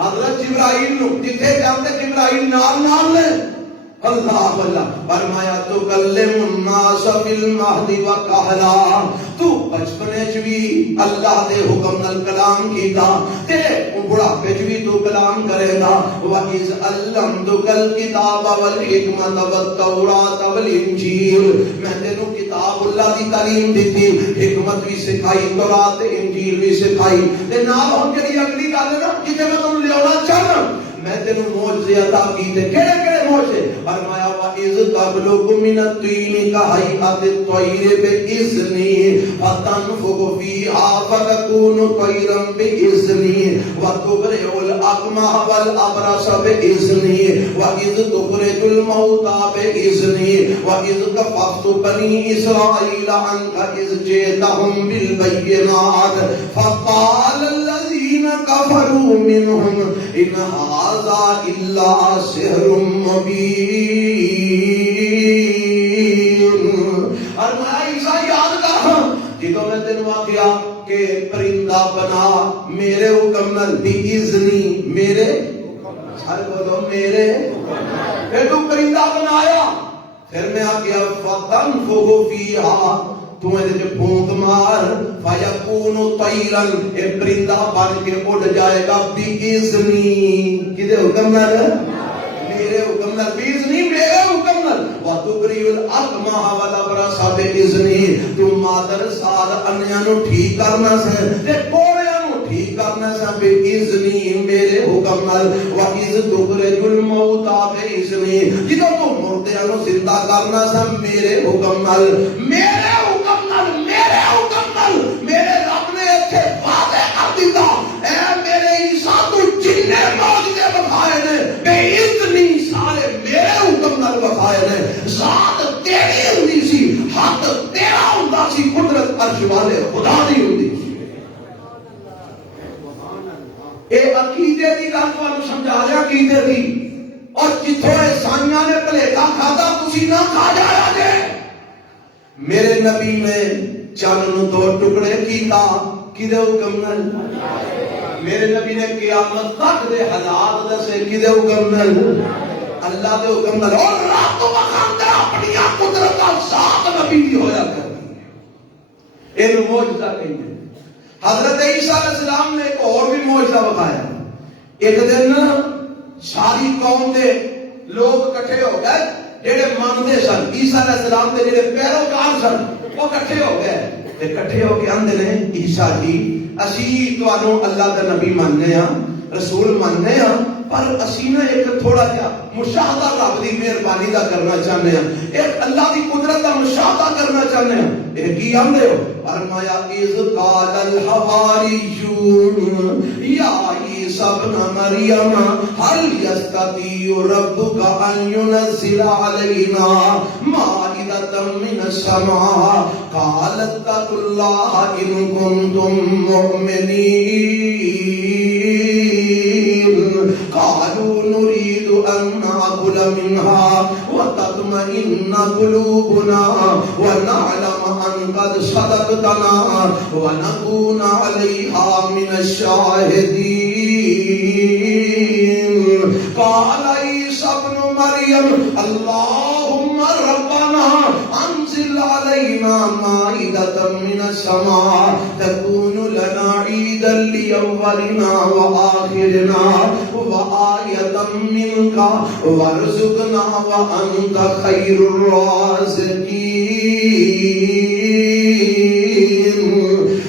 حضرت جبرائیل نو جتھے جاندے جبرائیل نال نال نے اللہ اللہ فرمایا تو کلم الناس بالمہد وکہلا تو بچپنے چ بھی اللہ دے حکم نال کلام کیتا تے بڑھاپے چ بھی تو کلام کرے گا وَإِذْ عَلَّمْتُكَ الْكِتَابَ وَالْحِکْمَةَ وَالتَّوْرَاةَ وَالْإِنْجِیلَ میں تینوں کتاب اللہ دی تعلیم دیتی حکمت بھی سکھائی تورات انجیل بھی سکھائی تے نال ہن جڑی اگلی گل ہے نا جتے میں تانوں لیاونا چاہنا میں تینوں معجزے عطا کیتے کیڑے کیڑے معجزے فرمایا وَإِذْ تَبْلُغُ مِنَ الطِّينِ كَهَيْئَةِ الطَّيْرِ بِإِذْنِهِ فَتَنفُخُ فِيهَا فَتَكُونُ طَيْرًا بِإِذْنِهِ وَتُبْرِئُ الْأَكْمَحَ وَالْأَبْرَصَ بِإِذْنِهِ وَإِذْ تُخْرِجُ الْمَوْتَىٰ بِإِذْنِهِ وَإِذْ كَفَّفْتُ بَنِي إِسْرَائِيلَ عَنكَ إِذْ جِئْتَهُم بِالْبَيِّنَاتِ فَقَالَ الَّذِينَ الذین کفروا منہم ان ھذا الا سحر مبین۔ اور میں عیسیٰ یاد کر جدوں میں تینوں آکھیا کہ پرندہ بنا میرے حکم نال باذنی، میرے سارے بولو میرے، پھر تو پرندہ بنایا، پھر میں آکھیا فتنفخ فیہا، تو ایدے جو پھونک مار فیکون طیرا، اے پرندہ بن کے اڑ جائے گا باذنی، کدے حکم نال؟ میرے حکم نال، باذنی میرے حکم نال، وتبری الاکمہ والابرص باذنی، تو مادر سال انیاں نو ٹھیک کرنا سے تے کوڑیاں نو ٹھیک کرنا سے باذنی میرے حکم نال، واذ تخرج الموتى باذنی، جدوں تو مردیاں نو زندہ کرنا سے میرے حکم نال، میرے حکم نال، میرے حکم نال، میرے رب نے ایتھے واضح کر دیتا، اے میرے عیسیٰ تو جننے معجزے بکھائے نے باذنی سارے میرے حکم نال بکھائے نے، ذات تیری ہوندی سی، ہاتھ تیرا ہوندا سی، قدرت عرش والے خدا دی ہوندی سی۔ اے عقیدے دی گل تانوں سمجھا دیا عقیدے دی، اور جتھوں عیسائیاں نے بھلیکا کھادا تسی نہ کھا جایا جے۔ میرے نبی نے چند نو دو ٹکڑے کیتا کدے حکم نال؟ میرے نبی نے قیامت تک دے حالات دسے کدے حکم نال؟ اللہ دے حکم نال، اور رات وکھاندے اپنی قدرت دا ذات نبی دی ہویا کرتی ہے، اینو معجزہ کہندے۔ حضرت عیسیٰ علیہ السلام نے ایک اور بھی معجزہ بتایا۔ ایک دن ساری قوم دے لوگ کٹھے ہو گئے جڑے مانتے سن، عیسیٰ علیہ السلام دے جڑے پیروکار سن وہ کٹھے ہو گئے تے کٹھے ہو کے آندے نے عیسیٰ جی اسی تانوں اللہ دا نبی ماننے ہاں، رسول ماننے ہاں، پر اسی نے ایک تھوڑا جہا مشاہدہ رب دی مہربانی دا کرنا چاہتے ہیں، ایک اللہ دی قدرت دا مشاہدہ کرنا چاہتے ہیں۔ یہ کی آندے ہو؟ فرمایا اذ قال الحواریون یا عیسیٰ ابن مریم هل یستطیع ربک ان ینزل علینا مائدۃ من السماء قال اتقوا اللہ ان کنتم مؤمنین قالوا نريد أن نأكل منها وتطمئن قلوبنا ونعلم أن قد صدقتنا ونكون عليها من الشاهدين قال عيسى ابن مريم اللهم ربنا أنزل علينا مائدة من السماء تكون لنا عيدا لأولنا وآخرنا وآية منك وارزقنا وأنت خير الرازقين۔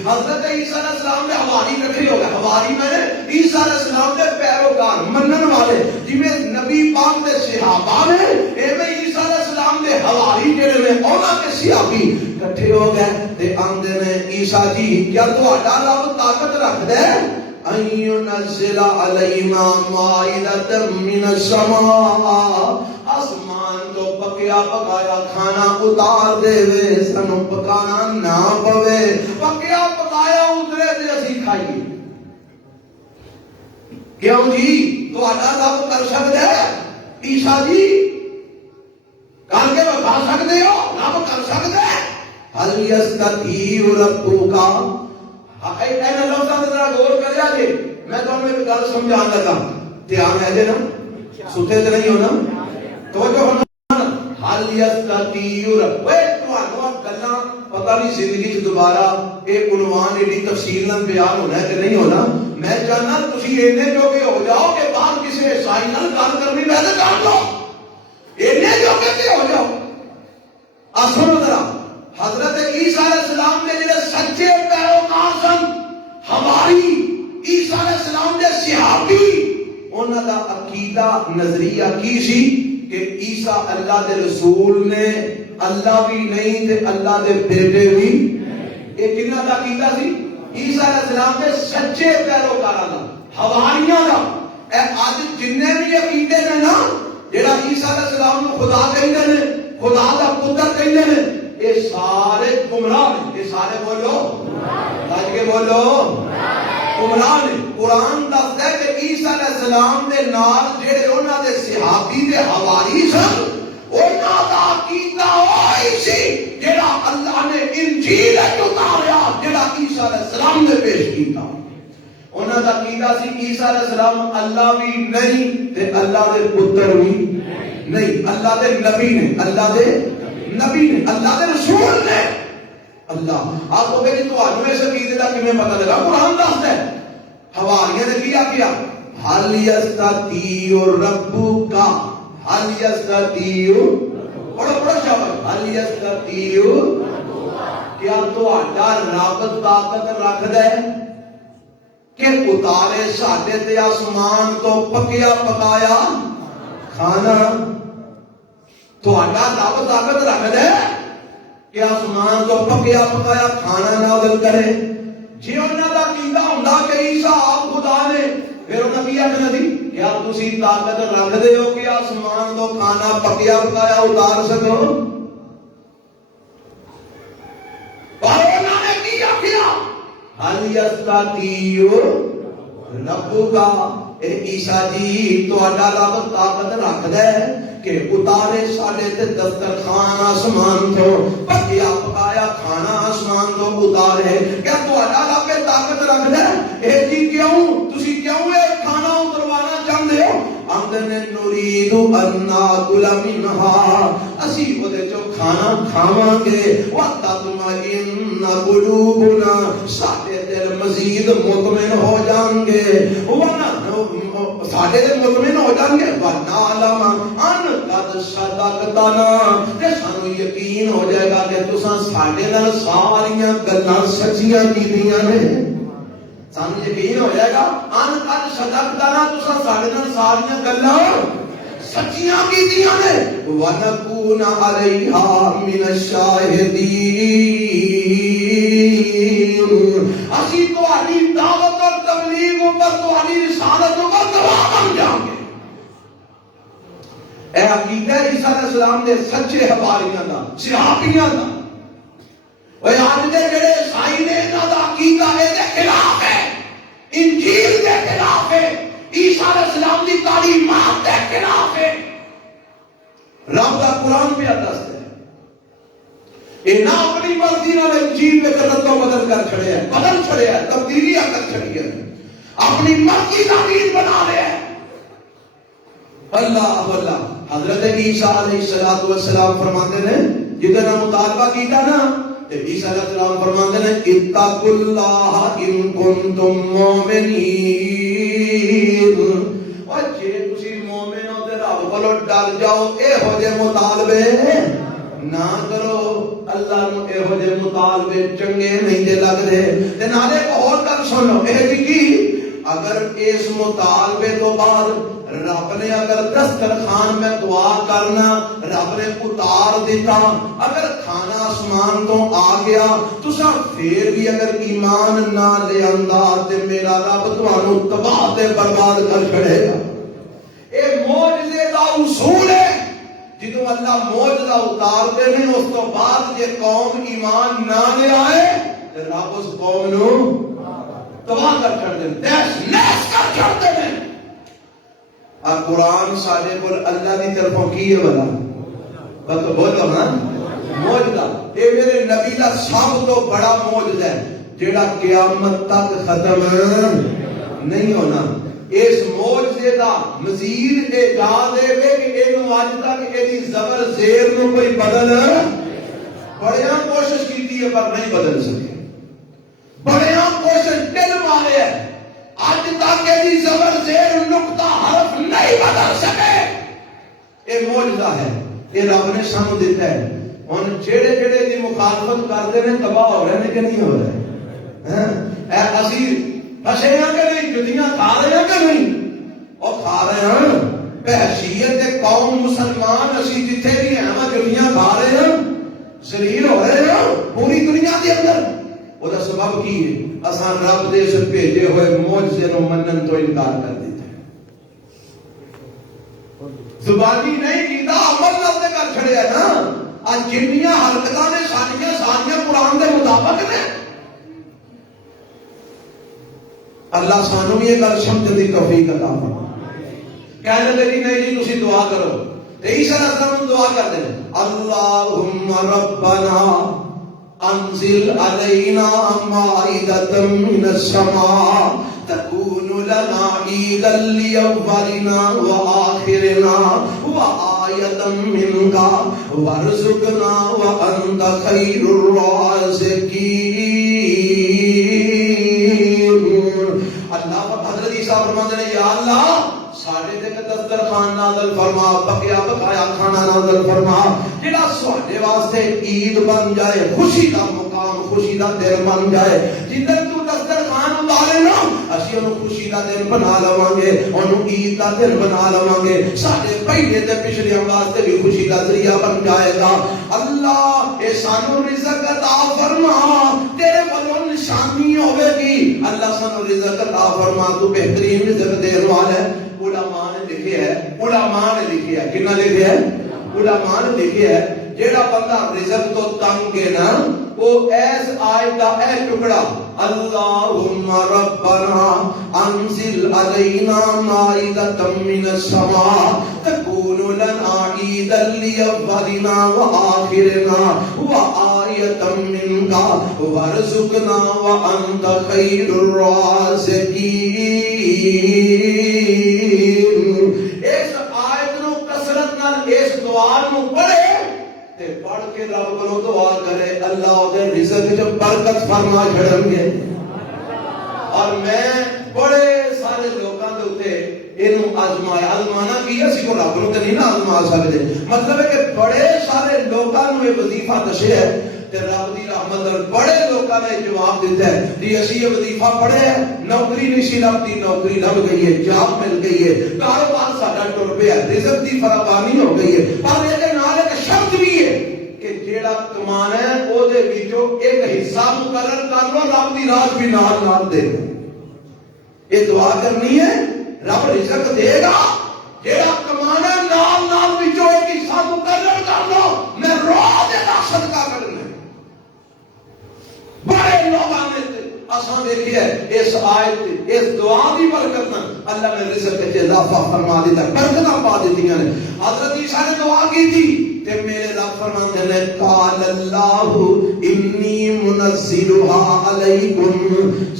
حضرت عیسیٰ علیہ السلام نے حواری کٹھے ہو گئے، حواری میں نے عیسیٰ علیہ السلام کے پیروکار منن والے، جویں نبی پاک دے صحابہ نے ایویں عیسیٰ علیہ السلام دے حواری جڑے نے انہاں دے صحابی کٹھے ہو گئے تے آندے نے عیسیٰ جی کیا تہاڈا رب طاقت رکھدا ہے ان ينزل علينا مائدۃ من السماء، آسمان تو پکیا پکایا کھانا اتار دے وے، سانو پکانا نہ پوے، پکیا پکایا اترے تے اسی کھائیے؟ کیوں جی تہاڈا رب کر سکدا ہے؟ عیسیٰ جی کر کے بتا سکتے ہو؟ رب کر سکدا ہے؟ هل يستطيع ربك، اینا لفظاں تے ذرا غور کریا جی، میں تانوں ایک گل سمجھان لگا، دھیان ہے جی نا، ستے تے نہیں ہو نا، توجہ ہونا۔ حل یستطیع رب، اوے تانوں گلاں پتہ نہیں زندگی وچ دوبارہ ایک عنوان ایڈی تفصیل نال بیان ہونا ہے کہ نہیں ہونا۔ میں چاہنا تسی اینے جوگے ہو جاؤ کہ باہر کسی عیسائی نال گل کرنی میں تے کر لو، اینے جوگے تے ہو جاؤ۔ سنو ذرا، حضرت عیسیٰ علیہ السلام نے جڑے سچے پیروکار سن، حواری عیسیٰ علیہ السلام دے صحابی، انہاں دا عقیدہ نظریہ کی سی کہ عیسیٰ اللہ دے رسول نے، اللہ بھی نہیں تے اللہ دے بیٹے بھی۔ یہ کنہاں دا عقیدہ سی؟ عیسیٰ علیہ السلام دے سچے پیروکاراں دا، حواریاں دا۔ اے اج جننے بھی عقیدے نے نا، جڑا عیسیٰ علیہ السلام نو خدا کہندے نے، خدا دا پتر کہندے نے، یہ سارے گمراہ ہیں۔ یہ سارے بولو، آج کے بولو، عمران ہے. قرآن دستا ہے کہ عیسیٰ علیہ السلام دے نال جڑے انہاں دے صحابی دے حواری سن انہاں دا عقیدہ وہی سی جڑا اللہ نے انجیل وچ اتاریا جڑا عیسیٰ علیہ السلام نے پیش کیتا. انہاں دا عقیدہ سی عیسیٰ علیہ السلام اللہ بھی نہیں تے اللہ دے پتر بھی نہیں, اللہ دے نبی نے, اللہ دے نبی نے, اللہ دے رسول نے. اللہ آپ کو کہ تو آج اس عقیدے کا کیویں پتہ لگا؟ قرآن دستا ہے. حواریوں نے کیا حل یستطیع ربک حل یستطیع بڑا بڑا شاباش حل یستطیع کیا تہاڈا رب طاقت رکھدا ہے کہ اتارے ساڈے تے آسمان تو پکیا پکایا کھانا؟ تہاڈا رب طاقت رکھدا ہے کہ آسمان تو پکیا پکایا کھانا نازل کرے؟ جی انہاں دا عقیدہ ہوندا کہ عیسیٰ آپ خدا نے پھر انہاں کی آکھنا سی کیا تسی طاقت رکھدے ہو کہ آسمان تو کھانا پکیا پکایا اتار سکو؟ پر انہاں نے کی آکھیا حل یستطیع ربک اے عیسیٰ جی تہاڈا رب طاقت رکھدا ہے کہ اتارے ساڈے تے دسترخوان آسمان تو پکیا پکایا کھانا آسمان تو اتارے؟ کیا تہاڈا رب طاقت رکھدا ہے؟ اے جی کیوں تسی کیوں اے کھانا اتروانا چاہندے ہو؟ اندن نرید ان ناکل منها اسی اودے چوں کھانا کھاواں گے وتطمئن قلوبنا ساڈے دل مزید مطمئن ہو جان گے ساڈے دل مطمئن ہو جان گے ونعلم ان قد صدقتنا تے سانو یقین ہو جائے گا کہ تساں ساڈے نال ساریاں گلاں سچیاں کیتیاں نے. سانو یقین ہو جائے گا ان قد صدقتنا تساں ساڈے نال ساریاں گلاں سچیاں کیتیاں نے. ونکون علیہا من الشاہدین اسی تہاڈی دعوت اور تبلیغ پر تہاڈی رسالت پر گواہ بن جاؤں گے. اے عقیدہ عیسیٰ علیہ السلام دے سچے حواریاں دا صحابیاں دا. اوے اج دے جڑے عیسائی نے انہاں دا عقیدہ اے دے خلاف ہے, انجیل دے خلاف ہے, عیسیٰ علیہ السلام دی تعلیمات دے خلاف ہے. رب دا قرآن پہ دستا ہے انہاں اپنی مرضی نال انجیل دے رتوں بدل کر چھڑیا ہے, بدل چھڑیا ہے, تبدیلیاں کر چھڑی ہے, اپنی مرضی دا دین بنا لیا ہے. اللہ اللہ حضرت عیسیٰ علیہ السلام فرماتے ہیں جتنا مطالبہ کیتا نا عیسیٰ علیہ السلام فرماتے ہیں اتقوا اللہ ان کنتم مومنین اور جے تسی مومن ہو تے رب کولوں ڈر جاؤ اے ہو جے مطالبے نہ کرو. اللہ نو اے ہو جے مطالبے چنگے نہیں دے لگ رہے. تے نالے اور گل سنو اے جی اگر اس مطالبے تو بعد رب نے اگر دسترخوان میں دعا کرنا رب نے اتار دیتا, اگر کھانا آسمان تو آ گیا تساں پھر بھی اگر ایمان نہ لے آندا تے میرا رب تانوں تباہ تے برباد کر چھڑے گا. اے معجزے دا اصول ہے. جدوں اللہ معجزہ اتارتے ہیں اس تو بعد جے قوم ایمان نہ لے آئے تے رب اس قوم نو تباہ کر چھڑ دے, دیش نیش کر چھڑ دے. اور قرآن سارے کو اللہ کی طرفوں کی ہے بلا بس تو بولو نا معجزہ. یہ میرے نبی کا سب تو بڑا معجزہ ہے جیڑا قیامت تک ختم نہیں ہونا. اس معجزے دا مزید اعجاز ہے کہ اینو اج تک ایدی زبر زیر نو کوئی بدل بڑیاں کوشش کیتی ہے پر نہیں بدل سکے. بڑیاں کوشش دل مارے ہے اج تک ایدی زبر زیر نقطہ حرف نہیں بدل سکے. یہ معجزہ ہے, یہ رب نے سانو دیتا ہے. ہن جڑے جڑے دی مخالفت کرتے ہیں تباہ ہو رہے ہیں کہ نہیں ہو رہے؟ اے اسی پھسے ہیں کہ نہیں, جتیاں کھا رہے ہیں کہ نہیں؟ اور کھا رہے ہیں بحیثیت قوم مسلمان اسی جتھے بھی ہیں ہم جتیاں کھا رہے ہیں, ذلیل ہو رہے ہیں پوری دنیا کے اندر. وہ دا سبب کی ہے اساں رب دے سے بھیجے ہوئے معجزے نو منن تو انکار کر دیتے ہیں. زبانی نہیں کیتا عمل نال تے کر چھڑیا نا. اج جنیاں حرکتاں نے ساریاں قرآن دے مطابق نے. اللہ سانو بھی یہ گل سمجھنے کی توفیق عطا فرمائے. کہنے لگے نہیں جی تسی دعا کرو. عیسیٰ علیہ السلام دعا کرتے ہیں اللہم ربنا انزل علینا مائدة من السماء تكون لنا عيدا لأولنا وآخرنا وآية منك وارزقنا وأنت خير الرازقين. اللہ حضرت عیسیٰ فرماتے ہیں یا اللہ ساڑھے تک دسترخوان نازل فرما, پکیا پکایا کھانا نازل فرما, جڑا سواڈے واسطے عید بن جائے, خوشی دا مقام, خوشی دا دن بن جائے. جدھر تو دسترخوان اتارے نا اسی انہوں خوشی دا دن بنا لواں گے, انہوں عید دا دن بنا لواں گے. ساڑھے پہلے تے پچھلے واسطے بھی خوشی دا ذریعہ بن جائے گا. اللہ اے سانو رزق عطا فرما, تیرے والوں نشانی ہوے گی. اللہ سانو رزق عطا فرما, تو بہترین رزق دین والا ہے. علماء نے لکھے ہے, علماء نے لکھے ہے, کنا لکھے ہے, علماء نے لکھے ہے جیڑا بندہ رزق تو تنگ ہے نا وہ ایس آیت دا اے ٹکڑا اللہم ربنا انزل علینا مائدة من السماء تکون لنا عیدا لأولنا وآخرنا وآیة منک وارزقنا وانت خیر الرازقین. اس آیت نو کثرت نال اس دعا نو پڑھے تے پڑھ کے رب کو دعا کرے اللہ دے رزق وچ برکت فرما چھڑن گے. اور میں بڑے سارے لوکاں دے اوتے اینو آزمایا, آزمانا کی اسی کو رب نو تے نہیں نہ آزما سکدے. مطلب ہے کہ بڑے سارے لوکاں نو یہ وظیفہ دسیا ہے تے رب دی رحمت اور بڑے لوکاں نے جواب دیتا ہے جی اسی یہ وظیفہ پڑھے ہے, نوکری نہیں سی لبدی, نوکری لب گئی ہے, جاب مل گئی ہے, کاروبار ساڈا ٹر پیا, رزق دی فراوانی ہو گئی ہے. پر یہ نال ایک شرط بھی ہے کہ جیڑا کمانا ہے او دے وچوں ایک حصہ مقرر کر لو, رب دی راہ بھی نال نال دے. یہ دعا کرنی ہے, رب رزق دے گا. جیڑا کمانا ہے نال نال وچوں ایک حصہ مقرر کر لو, میں روز دا صدقہ کرنا. بڑے لوگ آنے اساں دیکھئے اس آیت اس دعا دی برکت نہ اللہ نے رزق وچ اضافہ فرما دیتا, برکتاں پا دتیاں نے. حضرت عیسیٰ نے دعا کی تھی تے میرے رب فرماتے ہیں قال اللہ انی منزلها علیکم.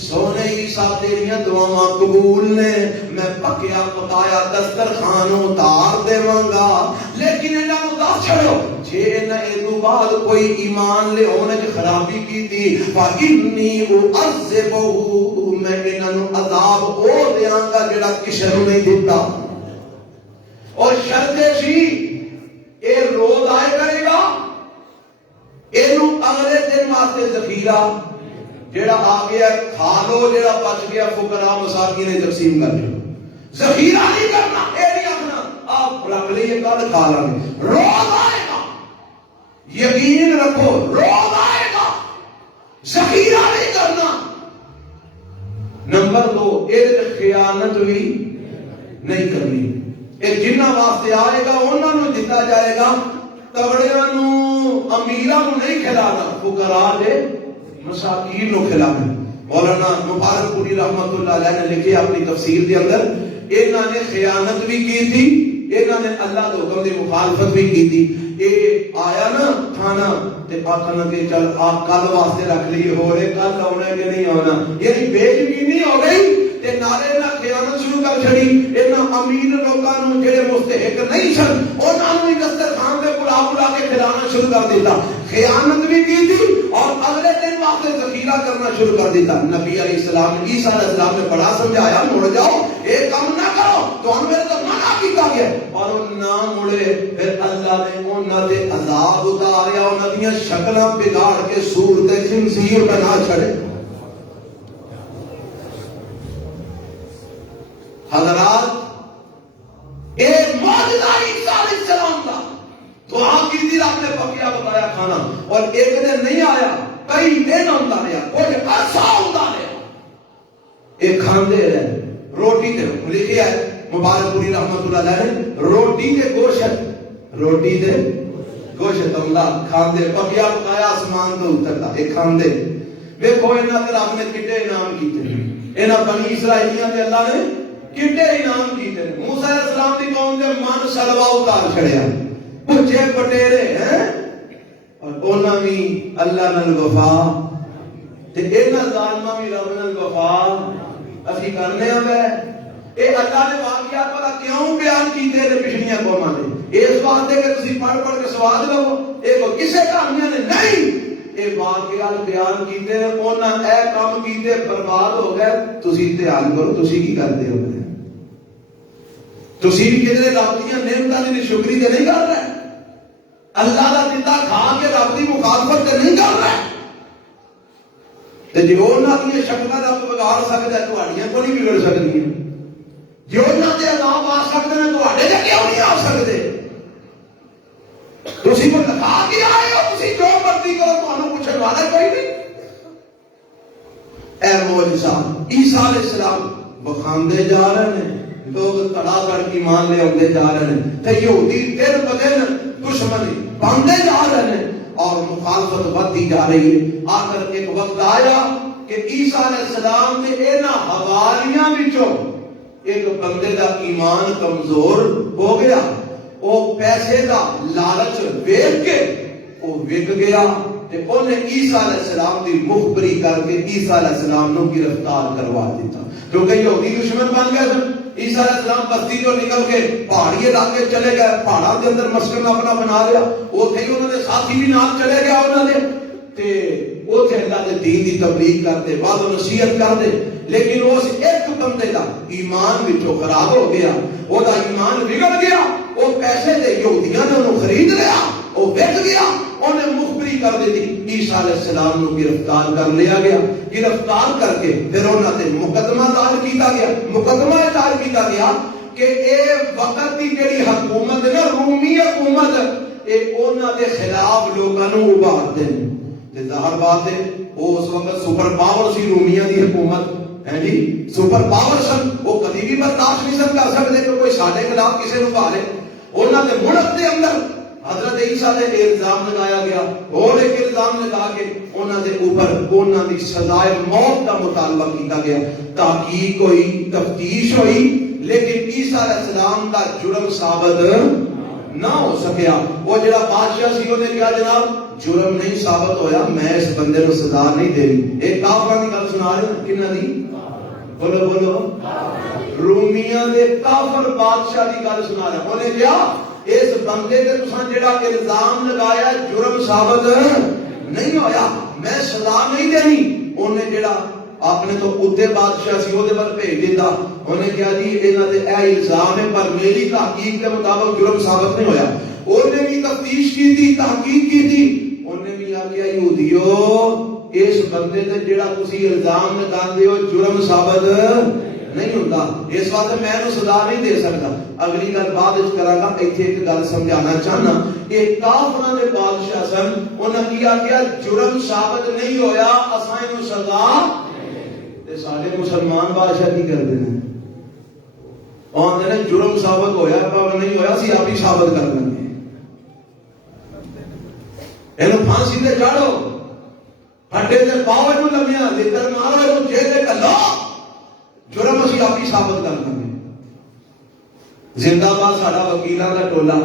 سونے عیسیٰ تیریاں دعاواں قبول نے, میں پکیا پکایا دسترخوان اتار دیواں گا, لیکن انہاں نوں دس چھڑو جے نہ اے تو بعد کوئی ایمان لے ہونے کی خرابی کی تھی فَإِنِّي أُعَذِّبُهُ, میں انہاں نوں عذاب او دیاں گا جڑا کسے نوں نہیں دیتا. اور شرط سی اے روز آئے کرے گا, اینو اگلے دن واسطے ذخیرہ جڑا آ گیا کھا لو, جڑا بچ گیا فقراء مساکین نے تقسیم کر دو. ذخیرہ نہیں کرنا, اے نہیں آخنا آپ رکھ لئیے کل کھا لیں گے. روز آئے گا, یقین رکھو روز آئے گا, ذخیرہ نہیں کرنا. نمبر 2 اے خیانت بھی نہیں کرنی. ایک جنہ واسطے آئے گا انہاں نوں دتا جائے گا, تگڑیاں نوں امیراں نوں نہیں کھلانا, فقراء دے مساکین نوں کھلانا. مولانا مبارک پوری رحمت اللہ علیہ نے لکھے اپنی تفسیر دے اندر انہاں نے خیانت بھی کی تھی, انہاں نے اللہ دے حکم دی مخالفت بھی کی تھی. اے آیا نا کھانا تے آکھنا کہ چل آپ کل واسطے رکھ لیے, ہو رہے کل آنا کہ نہیں آنا, یعنی بے یقینی ہو گئی تے نالے نہ خیانت شروع کر چھڑی. انہاں امیر لوکاں نوں جڑے مستحق نہیں سن انہاں نوں دسترخوان تے بلا کے کھلانا شروع کر دیتا. خیانت بھی کی تھی اور اگلے دن واسطے ذخیرہ کرنا شروع کر دیتا. نبی علیہ السلام عیسیٰ علیہ السلام نے بڑا سمجھایا مڑ جاؤ, یہ کام نہ کرو, تو ہم میرے تو منع کیتا گیا. اور وہ نہ مڑے, پھر اللہ نے انہاں تے عذاب اتاریا, انہاں دیاں شکلاں بگاڑ کے صورت خنزیر بنا چھڑے. حضرات اے معجزہ عیسیٰ علیہ السلام کا دعا کی تھی, رب نے پکیا بتایا کھانا, اور ایک دن نہیں آیا, کئی دن ہوتا رہا, کچھ عرصہ ہوتا رہا. ایک کھاندے رہے روٹی تے لکھیا ہے مبارک پوری رحمت اللہ علیہ نے روٹی تے گوشت, روٹی تے گوشت اللہ کھاندے, پکیا بتایا آسمان تو اترتا. ایک کھاندے ویکھو انہاں تے رب نے کتنے انعام کیتے. انہاں بنی اسرائیلیاں دے اللہ نے کتنے انعام کیتے ہیں. موسیٰ علیہ السلام دی قوم دے من سلوا اتار چھڑیا, پچھے پٹیرے ہیں, اور انہاں بھی اللہ نال وفا تے انہاں ظالماں بھی رب نال وفا اسی کرنے آوے. اے اللہ نے واقعات پتا کیوں بیان کیتے نے پچھلیاں قوماں دے؟ اس واسطے کہ تسی پڑھ پڑھ کے سواد لو. اے کوئی کسے کہانیاں نے نہیں, اے واقعات بیان کیتے نے, انہاں اے کام کیتے برباد ہو گئے. تسی دھیان کرو تسی کی کرتے ہو؟ تسی بھی کدھر رب دیاں نعمتاں دی شکری تے نہیں کر رہے؟ اللہ دا دتا کھا کے رب دی مخالفت تے نہیں کر رہے؟ تے جو انہاں دی شکلاں رب بگاڑ سکدا ہے, تہاڈیاں کو نہیں بگڑ سکدیاں. جو انہاں دے عذاب آ سکدے نے, تہاڈے تے کیوں نہیں آ سکدے؟ تسی کو لکھا کے آئے ہو, تسی جو مرضی کرو, تانوں پوچھن والا کوئی نہیں. اے معجزہ عیسیٰ علیہ السلام بخاندے جا رہے ہیں, لوگ تڑا کر ایمان لے آتے جا رہے ہیں, تے یہودی دن ب دن دشمنی بنتے جا رہے ہیں اور مخالفت بڑھتی جا رہی ہے. آخر ایک وقت آیا کہ عیسیٰ علیہ السلام نے انہاں حواریاں وچوں ایک بندے دا ایمان کمزور ہو گیا, وہ پیسے دا لالچ ویکھ کے وہ وک گیا, تے انہیں عیسیٰ علیہ السلام دی مخبری کر کے عیسیٰ علیہ السلام نو گرفتار کروا دیتا. کیونکہ یہودی دشمن بن گئے سن. عیسیٰ علیہ السلام بستی جو نکل کے پہاڑی علاقے چلے گئے, پہاڑاں دے اندر مسکن اپنا بنا لیا, اوتھے ہی انہوں نے ساتھی بھی نال چلے گیا انہوں نے, تے اوتھے اللہ دے دین دی تبلیغ کرتے, وعظ و نصیحت کرتے. لیکن اس ایک بندے دا ایمان وچوں خراب ہو گیا, وہ دا ایمان بگڑ گیا, وہ پیسے دے یہودیاں نے انہوں خرید لیا, وہ بک گیا, انہیں مخبری کر دی تھی. عیسیٰ علیہ السلام کو گرفتار کر لیا گیا. گرفتار کر کے پھر انہوں نے مقدمہ دار کیتا گیا. مقدمہ دار کیتا گیا کہ اے وقت دی جڑی حکومت ہے نا, رومی حکومت, اے انہوں دے خلاف لوگاں نو ابھارتے ہیں. تے ظاہر بات ہے وہ اس وقت سپر پاور سی رومیاں دی حکومت ہے جی, سپر پاور سن, وہ کبھی بھی برداشت نہیں سن کر سکتے کہ کوئی ساڈے خلاف کسی نو ابھارے. انہوں نے ملک دے اندر حضرت عیسیٰ نے الزام لگایا گیا, اور ایک الزام لگا کے انہوں نے اوپر انہوں دی سزائے موت کا مطالبہ کیتا گیا. تحقیق ہوئی, تفتیش ہوئی, لیکن عیسیٰ علیہ السلام کا جرم ثابت نہ ہو سکیا. وہ جڑا بادشاہ سی انہوں نے کہا جناب جرم نہیں ثابت ہویا, میں اس بندے کو سزا نہیں دے رہی. ایک کافراں دی گل سنا رہے ہیں, کنہاں دی؟ بولو بولو, رومیاں دے کافر بادشاہ دی گل سنا رہے ہیں. انہیں کہا اس بندے تے تساں جڑا الزام لگایا جرم ثابت نہیں ہویا, میں سزا نہیں دینی. انہیں جڑا اپنے تو اوتے بادشاہ سی اودے پر بھیج دیتا. انہیں کہا جی انہاں دے اے الزام ہے, پر میری تحقیق کے مطابق جرم ثابت نہیں ہویا. انہیں بھی تفتیش کی تھی, تحقیق کی تھی. انہیں بھی آخیا یہودیو اس بندے تے جڑا تسی الزام لگاندے ہو جرم ثابت نہیں ہوتا, اس واسطے میں انہوں سزا نہیں دے سکتا. اگلی گل بعد وچ کراں گا, ایتھے ایک گل سمجھانا چاہنا. یہ کافراں دے بادشاہ سن, انہاں کی آخیا جرم ثابت نہیں ہویا, اساں انہوں سزا. تے سارے مسلمان بادشاہ کی کردے نے, آندے نے جرم ثابت ہویا پر نہیں ہویا, اسی آپ ہی ثابت کر لیں گے. اینو پھانسی تے چاڑو, ہڈے تے پاؤ اینو لمیا, لتر مارو اینو جیل تے کلو, جرم اسی آپ ہی ثابت کر لیں گے. زندہ باد ساڈا وکیلاں دا ٹولا,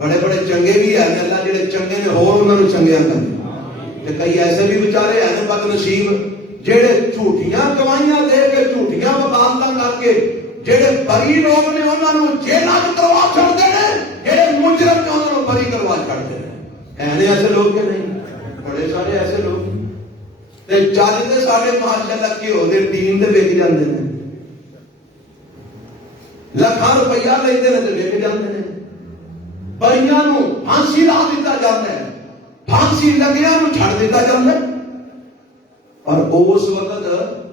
بڑے بڑے چنگے بھی ہیں, اللہ جڑے چنگے نے ہور انہاں نوں چنگیاں کرے. تے کئی ایسے بھی بیچارے ہیں بد نصیب جڑے جھوٹیاں گواہیاں دے کے, جھوٹیاں وکالتاں کر کے, جڑے بری لوگ نے انہاں نوں جیلاں وچ کروا چھڑدے نے, جڑے مجرم نے انہاں نوں بری کروا چھڑدے نے. اینے ایسے لوگ کہ نہیں, بڑے سارے ایسے لوگ. تے چل تے ساڈے ماشاءاللہ کی ہو دے ٹیم دے وچ جاندے نے, لاکھاں روپیہ لیندے نے تے وک جاندے نے. بریاں نوں پھانسی لا دتا جاندا ہے, پھانسی لگیاں نوں چھڑ دتا جاندا ہے. اور اس وقت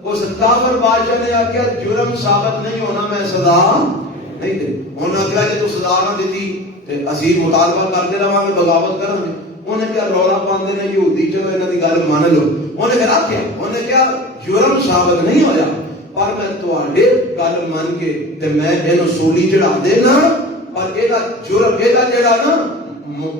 اس کافر بادشاہ نے آخیا جرم ثابت نہیں ہونا, میں سزا نہیں دے. انہوں نے آخیا جی تو سزا نہ دیتی تے اسی مطالبہ کرتے رہاں گے, بغاوت کریں گے. انہیں کیا رولا پاندے نے یہودی, چلو انہاں دی گل مان لو. انہیں کہا کیا, انہیں کیا جرم ثابت نہیں ہویا, پر میں تواڈے گل مان کے تے میں اینو سولی چڑھا دینا, اور ایدا جرم ایدا جڑا نا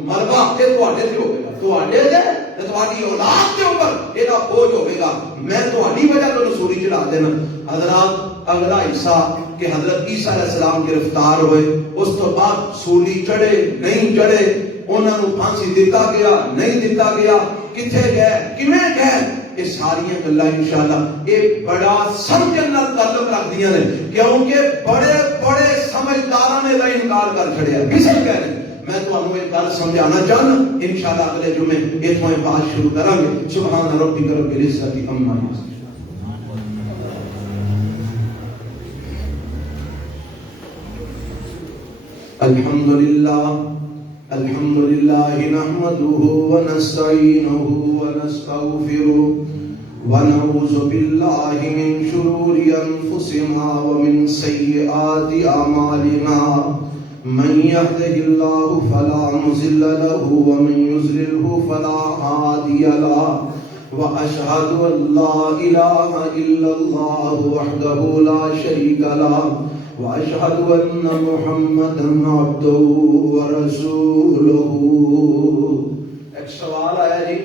مربا تے تواڈے تے ہوے گا, تواڈے تے تواڈی اولاد دے اوپر ایدا میرا بوجھ ہوگا، میں تہاڈی وجہ تو سولی چڑھا دینا۔ حضرات اگلا حصہ کہ حضرت عیسیٰ علیہ السلام گرفتار ہوئے، اس تو بعد سولی چڑھے نہیں چڑھے، انہوں نے پھانسی دیتا گیا نہیں دیتا گیا، کتھے گئے کیویں گئے، یہ ساری گلاں انشاءاللہ یہ بڑا سمجھن نال تعلق رکھدیاں نے، کیونکہ بڑے بڑے سمجھداراں نے دا انکار کر چھڑیا، پھسل گئے نے۔ میں تمہیں ایک گل سمجھانا چاہنا، انشاءاللہ اگلے جمعے اتوں بات شروع کریں گے۔ سبحان ربک رب العزت عما یصفون۔ الحمد لله نحمده ونستعينه ونستغفره ونعوذ بالله من شرور أنفسنا ومن سيئات أعمالنا، من يهده الله فلا مضل له ومن يضلل فلا هادي له، وأشهد أن لا إله إلا الله وحده لا شريك له، وأشهد أن محمدا عبده ورسوله۔ ایک سوال آیا جی،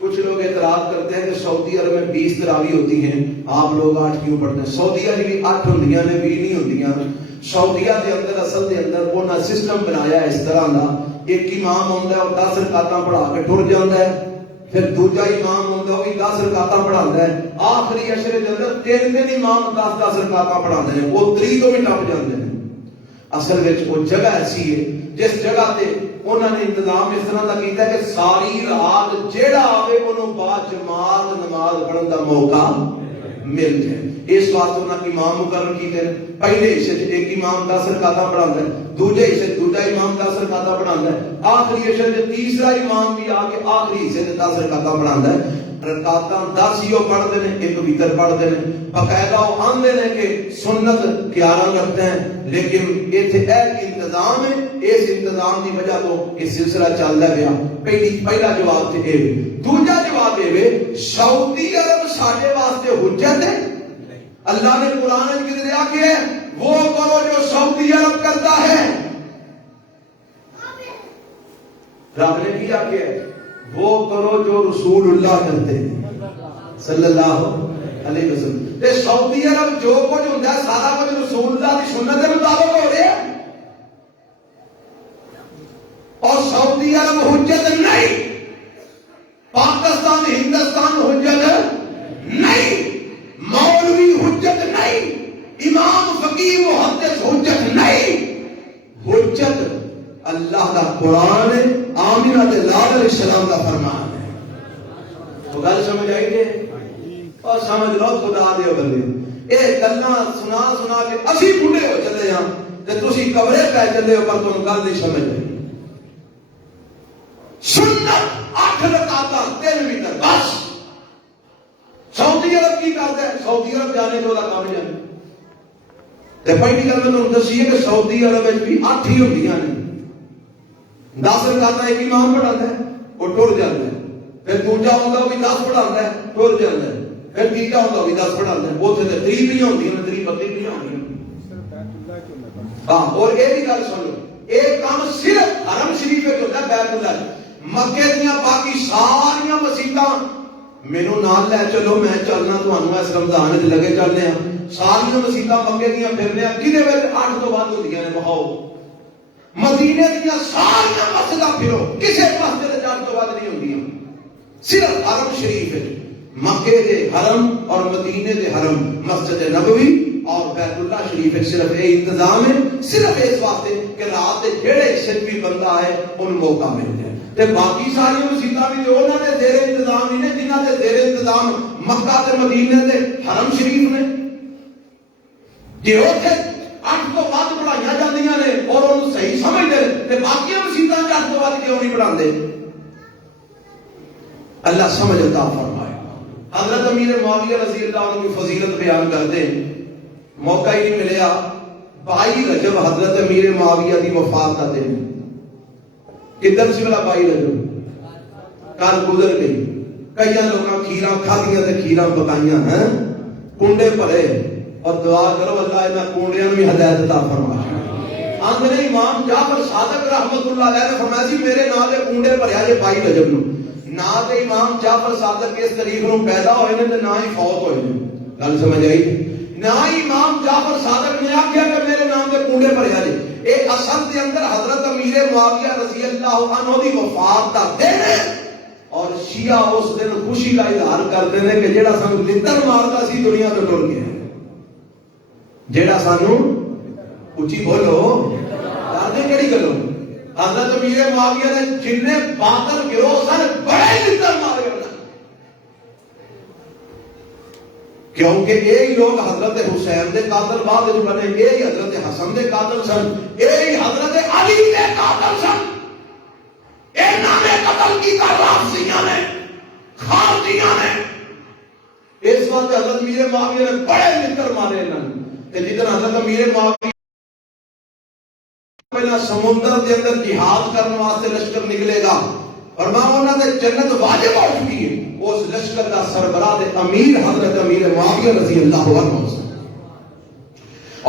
کچھ لوگ اعتراض کرتے ہیں کہ سعودی عرب میں 20 تراویح ہوتی ہیں، آپ لوگ 8 کیوں پڑھتے ہیں؟ سعودیہ بھی 8 ہوندیاں نے، 20 نہیں ہوندیاں۔ سعودیہ دے اندر اصل دے اندر وہ نہ سسٹم بنایا اس طرح دا، ایک امام ہوندا ہے اور 10 رکعتاں پڑھا کے ٹر جاندا ہے، پھر دوجا امام ہوندا ہے وہ بھی 10 رکعتاں پڑھاندا ہے، آخری عشرے دے اندر 3 امام 10 رکعتاں پڑھاندے ہیں، وہ 3 تو بھی ٹپ جاندے ہیں۔ اصل وچ وہ جگہ ایسی ہے جس جگہ تے انہوں نے انتظام اس طرح کا کیتا ہے کہ ساری رات جیڑا آوے انہوں با جماعت نماز پڑھن دا موقع مل جائے۔ اس واسطے انہوں نے امام مقرر کیتے ہیں، پہلے حصے ایک امام 10 رکعتاں پڑھاندا ہے، دوسرے حصے دوسرا امام 10 رکعتاں پڑھاندا ہے، آخری حصے تیسرا امام بھی آ کے آخری حصے 10 رکعتاں پڑھاندا ہے۔ رکعتاں 10 ہی پڑھتے ہیں، ایک وتر پڑھتے ہیں، باقاعدہ وہ آندے ہیں کہ سنت 11 رکھتے ہیں، لیکن ایتھے ایک انتظام ہے، اس انتظام کی وجہ تو یہ سلسلہ چلتا گیا۔ پہلا جواب تے اے، دوسرا جواب اے سعودی عرب ساڈے واسطے حجت ہے؟ اللہ نے قرآن میں کہا کہ وہ کرو جو سعودی عرب کرتا ہے، رب نے کیا کہ وہ کرو جو رسول اللہ کرتے ہیں صلی اللہ علیہ وسلم۔ تے سعودی عرب جو کچھ ہوتا ہے سارا کچھ رسول اللہ کی سنت کے مطابق ہو رہا ہے، اور سعودی عرب حجت نہیں، پاکستان ہندوستان حجت نہیں، مولوی حجت نہیں، امام فقیہ محدث حجت نہیں، حجت اللہ کا قرآن ہے، آمینہ تے لال علیہ السلام کا فرمان ہے۔ تو گل سمجھ آئی گے؟ اور سمجھ لو خدا دے بندے، اے گلاں سنا سنا کے اسی بوڑھے ہو چلے ہاں تے تسی کمرے پہ چلے ہو پر تم گل نہیں سمجھ رہے۔ سنت 8 رکعتاں 3 وتر بس۔ سعودی عرب کی کرتا ہے؟ سعودی عرب جانے تو دا کام جانے تے پہلی گل میں تم دسی ہے کہ سعودی عرب وچ بھی 8 ہی ہوندیاں نے، 10 رکعتاں ایک امام پڑھاتا ہے وہ ٹر جاتا ہے، پھر دوجا ہوندا وہ بھی 10 پڑھاتا ہے ٹر جاتا ہے، پھر تیجا ہوندا وہ بھی 10 پڑھاتا ہے، اوتھے تے 3 بھی ہوندیاں نے، 3 32 بھی ہوندیاں۔ ہاں، اور یہ بھی گل سنو، یہ کام صرف حرم شریف وچ ہوندا ہے، بیت اللہ۔ مکے دیاں باقی ساریاں مسجداں مینوں نال لے چلو، میں چلنا تانوں اس رمضان وچ لگے چلنے ہاں، ساریاں مسجداں مکے دیاں پھرنے ہاں، کدے وچ 8 تو بعد ہوندیاں نے، بہاؤ مدینے دیاں ساریاں مسجداں پھرو، کسے مسجد وچ 8 تو بعد نہیں ہوندیاں، صرف حرم شریف وچ، مکے دے حرم اور مدینے دے حرم، مسجد نبوی اور بیت اللہ شریف صرف یہ انتظام ہے، صرف اس واسطے کہ رات کے جڑے حصے بھی بندہ ہے ان موقع مل جائے۔ تے باقی ساری مسجداں بھی جو انہاں دے زیر انتظام نہیں نے، جنہاں دے زیر انتظام مکہ تے مدینے دے حرم شریف نے، کہ اوتھے 8 تو بعد پڑھائیاں جاندیاں نے اور انہوں صحیح سمجھدے تے باقی مسجداں 8 تو بعد کیوں نہیں پڑھاندے؟ اللہ سمجھ عطا فرمائے۔ حضرت امیر معاویہ رضی اللہ عنہ کی فضیلت بیان کرتے ہیں، موقع ہی نہیں ملیا، 22 رجب حضرت امیر معاویہ دی وفات کا دن، کدھر سے ملا 22 رجب؟ کل گزر گئی، کئی لوگاں کھیراں کھادیاں تے کھیراں پکائیاں ہیں، کنڈے بھرے، اور دعا کرو اللہ انہاں کنڈیاں بھی ہدایت عطا فرمائے۔ آندھنے امام جعفر صادق رحمت اللہ علیہ نے فرمایا سی میرے نال دے کنڈے بھریا جے 22 رجب نو، نہ تے امام جعفر صادق اس تاریخ نو پیدا ہوئے نے تے نہ ہی فوت ہوئے نے. گل سمجھ آئی؟ نہ ہی امام جعفر صادق نے آخیا کہ میرے نام دے کنڈے بھریا جی. اے اصل دے اندر حضرت امیر معاویہ رضی اللہ عنہ دی وفات دا دن ہے اور شیعہ اس دن خوشی کا اظہار کرتے ہیں کہ جیڑا سانو لتر مارتا سی دنیا تو ٹر گیا. جیڑا سانو اچھی بولو دردیں کڑی گلو حضرت امیر معاویہ نے جن باطل گروہ سن بڑے لتر مارے ہونا کیونکہ یہی لوگ حضرت حسین دے قاتل بعد جو بنے, یہی حضرت حسن دے قاتل سن, یہی حضرت علی دے قاتل سن. انہوں نے قتل کی رافضیاں نے خارجیاں نے. اس وقت حضرت امیر معاویہ نے بڑے لتر مارے انہوں نے. جدن حضرت امیر معاویہ پہلا سمندر دے اندر جہاد کرنے واسطے لشکر نکلے گا اور ماں انہوں نے جنت واجب ہو چکی ہے, اس لشکر کا سربراہ امیر حضرت امیر معاویہ رضی اللہ عنہ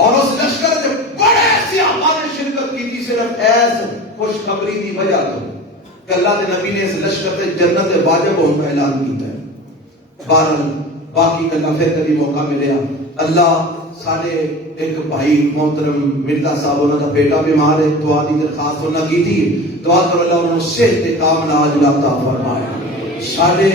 اور اس لشکر کے بڑے صحابہ نے شرکت کی تھی صرف ایس خوشخبری کی وجہ تو کہ اللہ کے نبی نے اس لشکر سے جنت واجب ہونے کا اعلان کیتا ہے. بہرحال باقی گلا پھر کبھی موقع ملیا. اللہ سارے ایک بھائی محترم مرزا صاحب انہوں کا بیٹا بیمار ہے, دعا دی درخواست انہوں کی تھی, دعا کر اللہ انہوں صحت کاملہ عاجل عطا فرمائے. سارے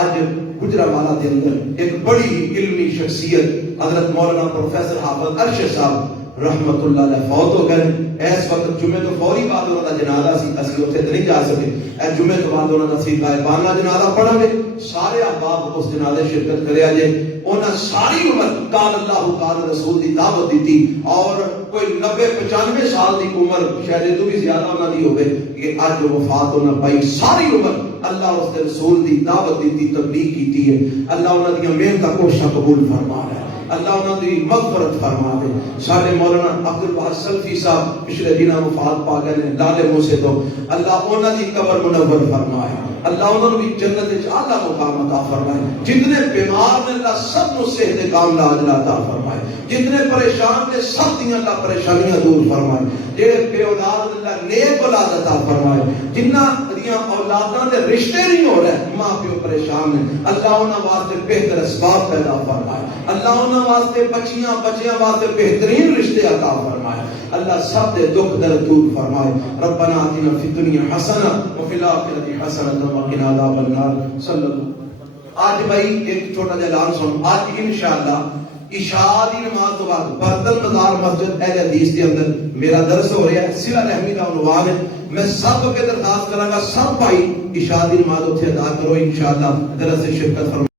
آج گجرانوالہ کے اندر ایک بڑی علمی شخصیت حضرت مولانا پروفیسر حافظ ارشد صاحب رحمت اللہ علیہ فوت ہو گئے. اس وقت جمعے تو فوری بعد انہوں کا جنازہ سی, اسی اتنے تو نہیں جا سکے. اس جمعے تو بعد انہوں کا سی غائبانہ جنازہ پڑھا گے. سارے احباب اس جنازے شرکت کرے آجے. انہوں ساری عمر قال اللہ قال رسول دی دعوت دیتی اور کوئی 90-95 سال دی عمر شاید تو بھی زیادہ انہوں دی ہوئے کہ آج جو وفات انہوں پائی. ساری عمر اللہ اس رسول دی دعوت دیتی, تبلیغ کیتی ہے. اللہ انہوں دی محنت کوششاں قبول فرما ہے. اللہ انہوں دی مغفرت فرما دے. سارے مولانا عبدالوہاب سلفی صاحب پچھلے دنوں وفات پا گئے ہیں لالے منہ سے, تو اللہ انہوں دی قبر منور فرمائے. اللہ انہوں بھی جنت وچ اعلیٰ مقام عطا فرمائے. جتنے بیمار نے اللہ سب نو صحت کاملہ عاجلہ عطا فرمائے. جتنے پریشان نے سب دیاں اللہ پریشانیاں دور فرمائے. جڑے بے اولاد اللہ نیک اولاد عطا فرمائے. جنہاں دیاں اولاداں دے رشتے نہیں ہو رہے, ماں پیو پریشان ہیں, اللہ انہاں واسطے بہتر اسباب پیدا فرمائے. اللہ انہاں واسطے بچیاں واسطے بہترین رشتے عطا فرمائے. اللہ سب دے دکھ درد دور فرمائے. ربنا آتنا فی الدنیا حسنہ وفی الآخرۃ حسنۃ وقنا عذاب النار. صلی اللہ. آج بھائی ایک چھوٹا جا اعلان سن. آج انشاءاللہ عشاء دی نماز تو بعد برتن بازار مسجد اہل حدیث کے اندر میرا درس ہو رہا ہے. صلہ رحمی کا عنوان ہے. میں سب کے درخواست کراں گا سب بھائی عشاء دی نماز اتھے ادا کرو انشاءاللہ, درس سے شرکت فرمائیں.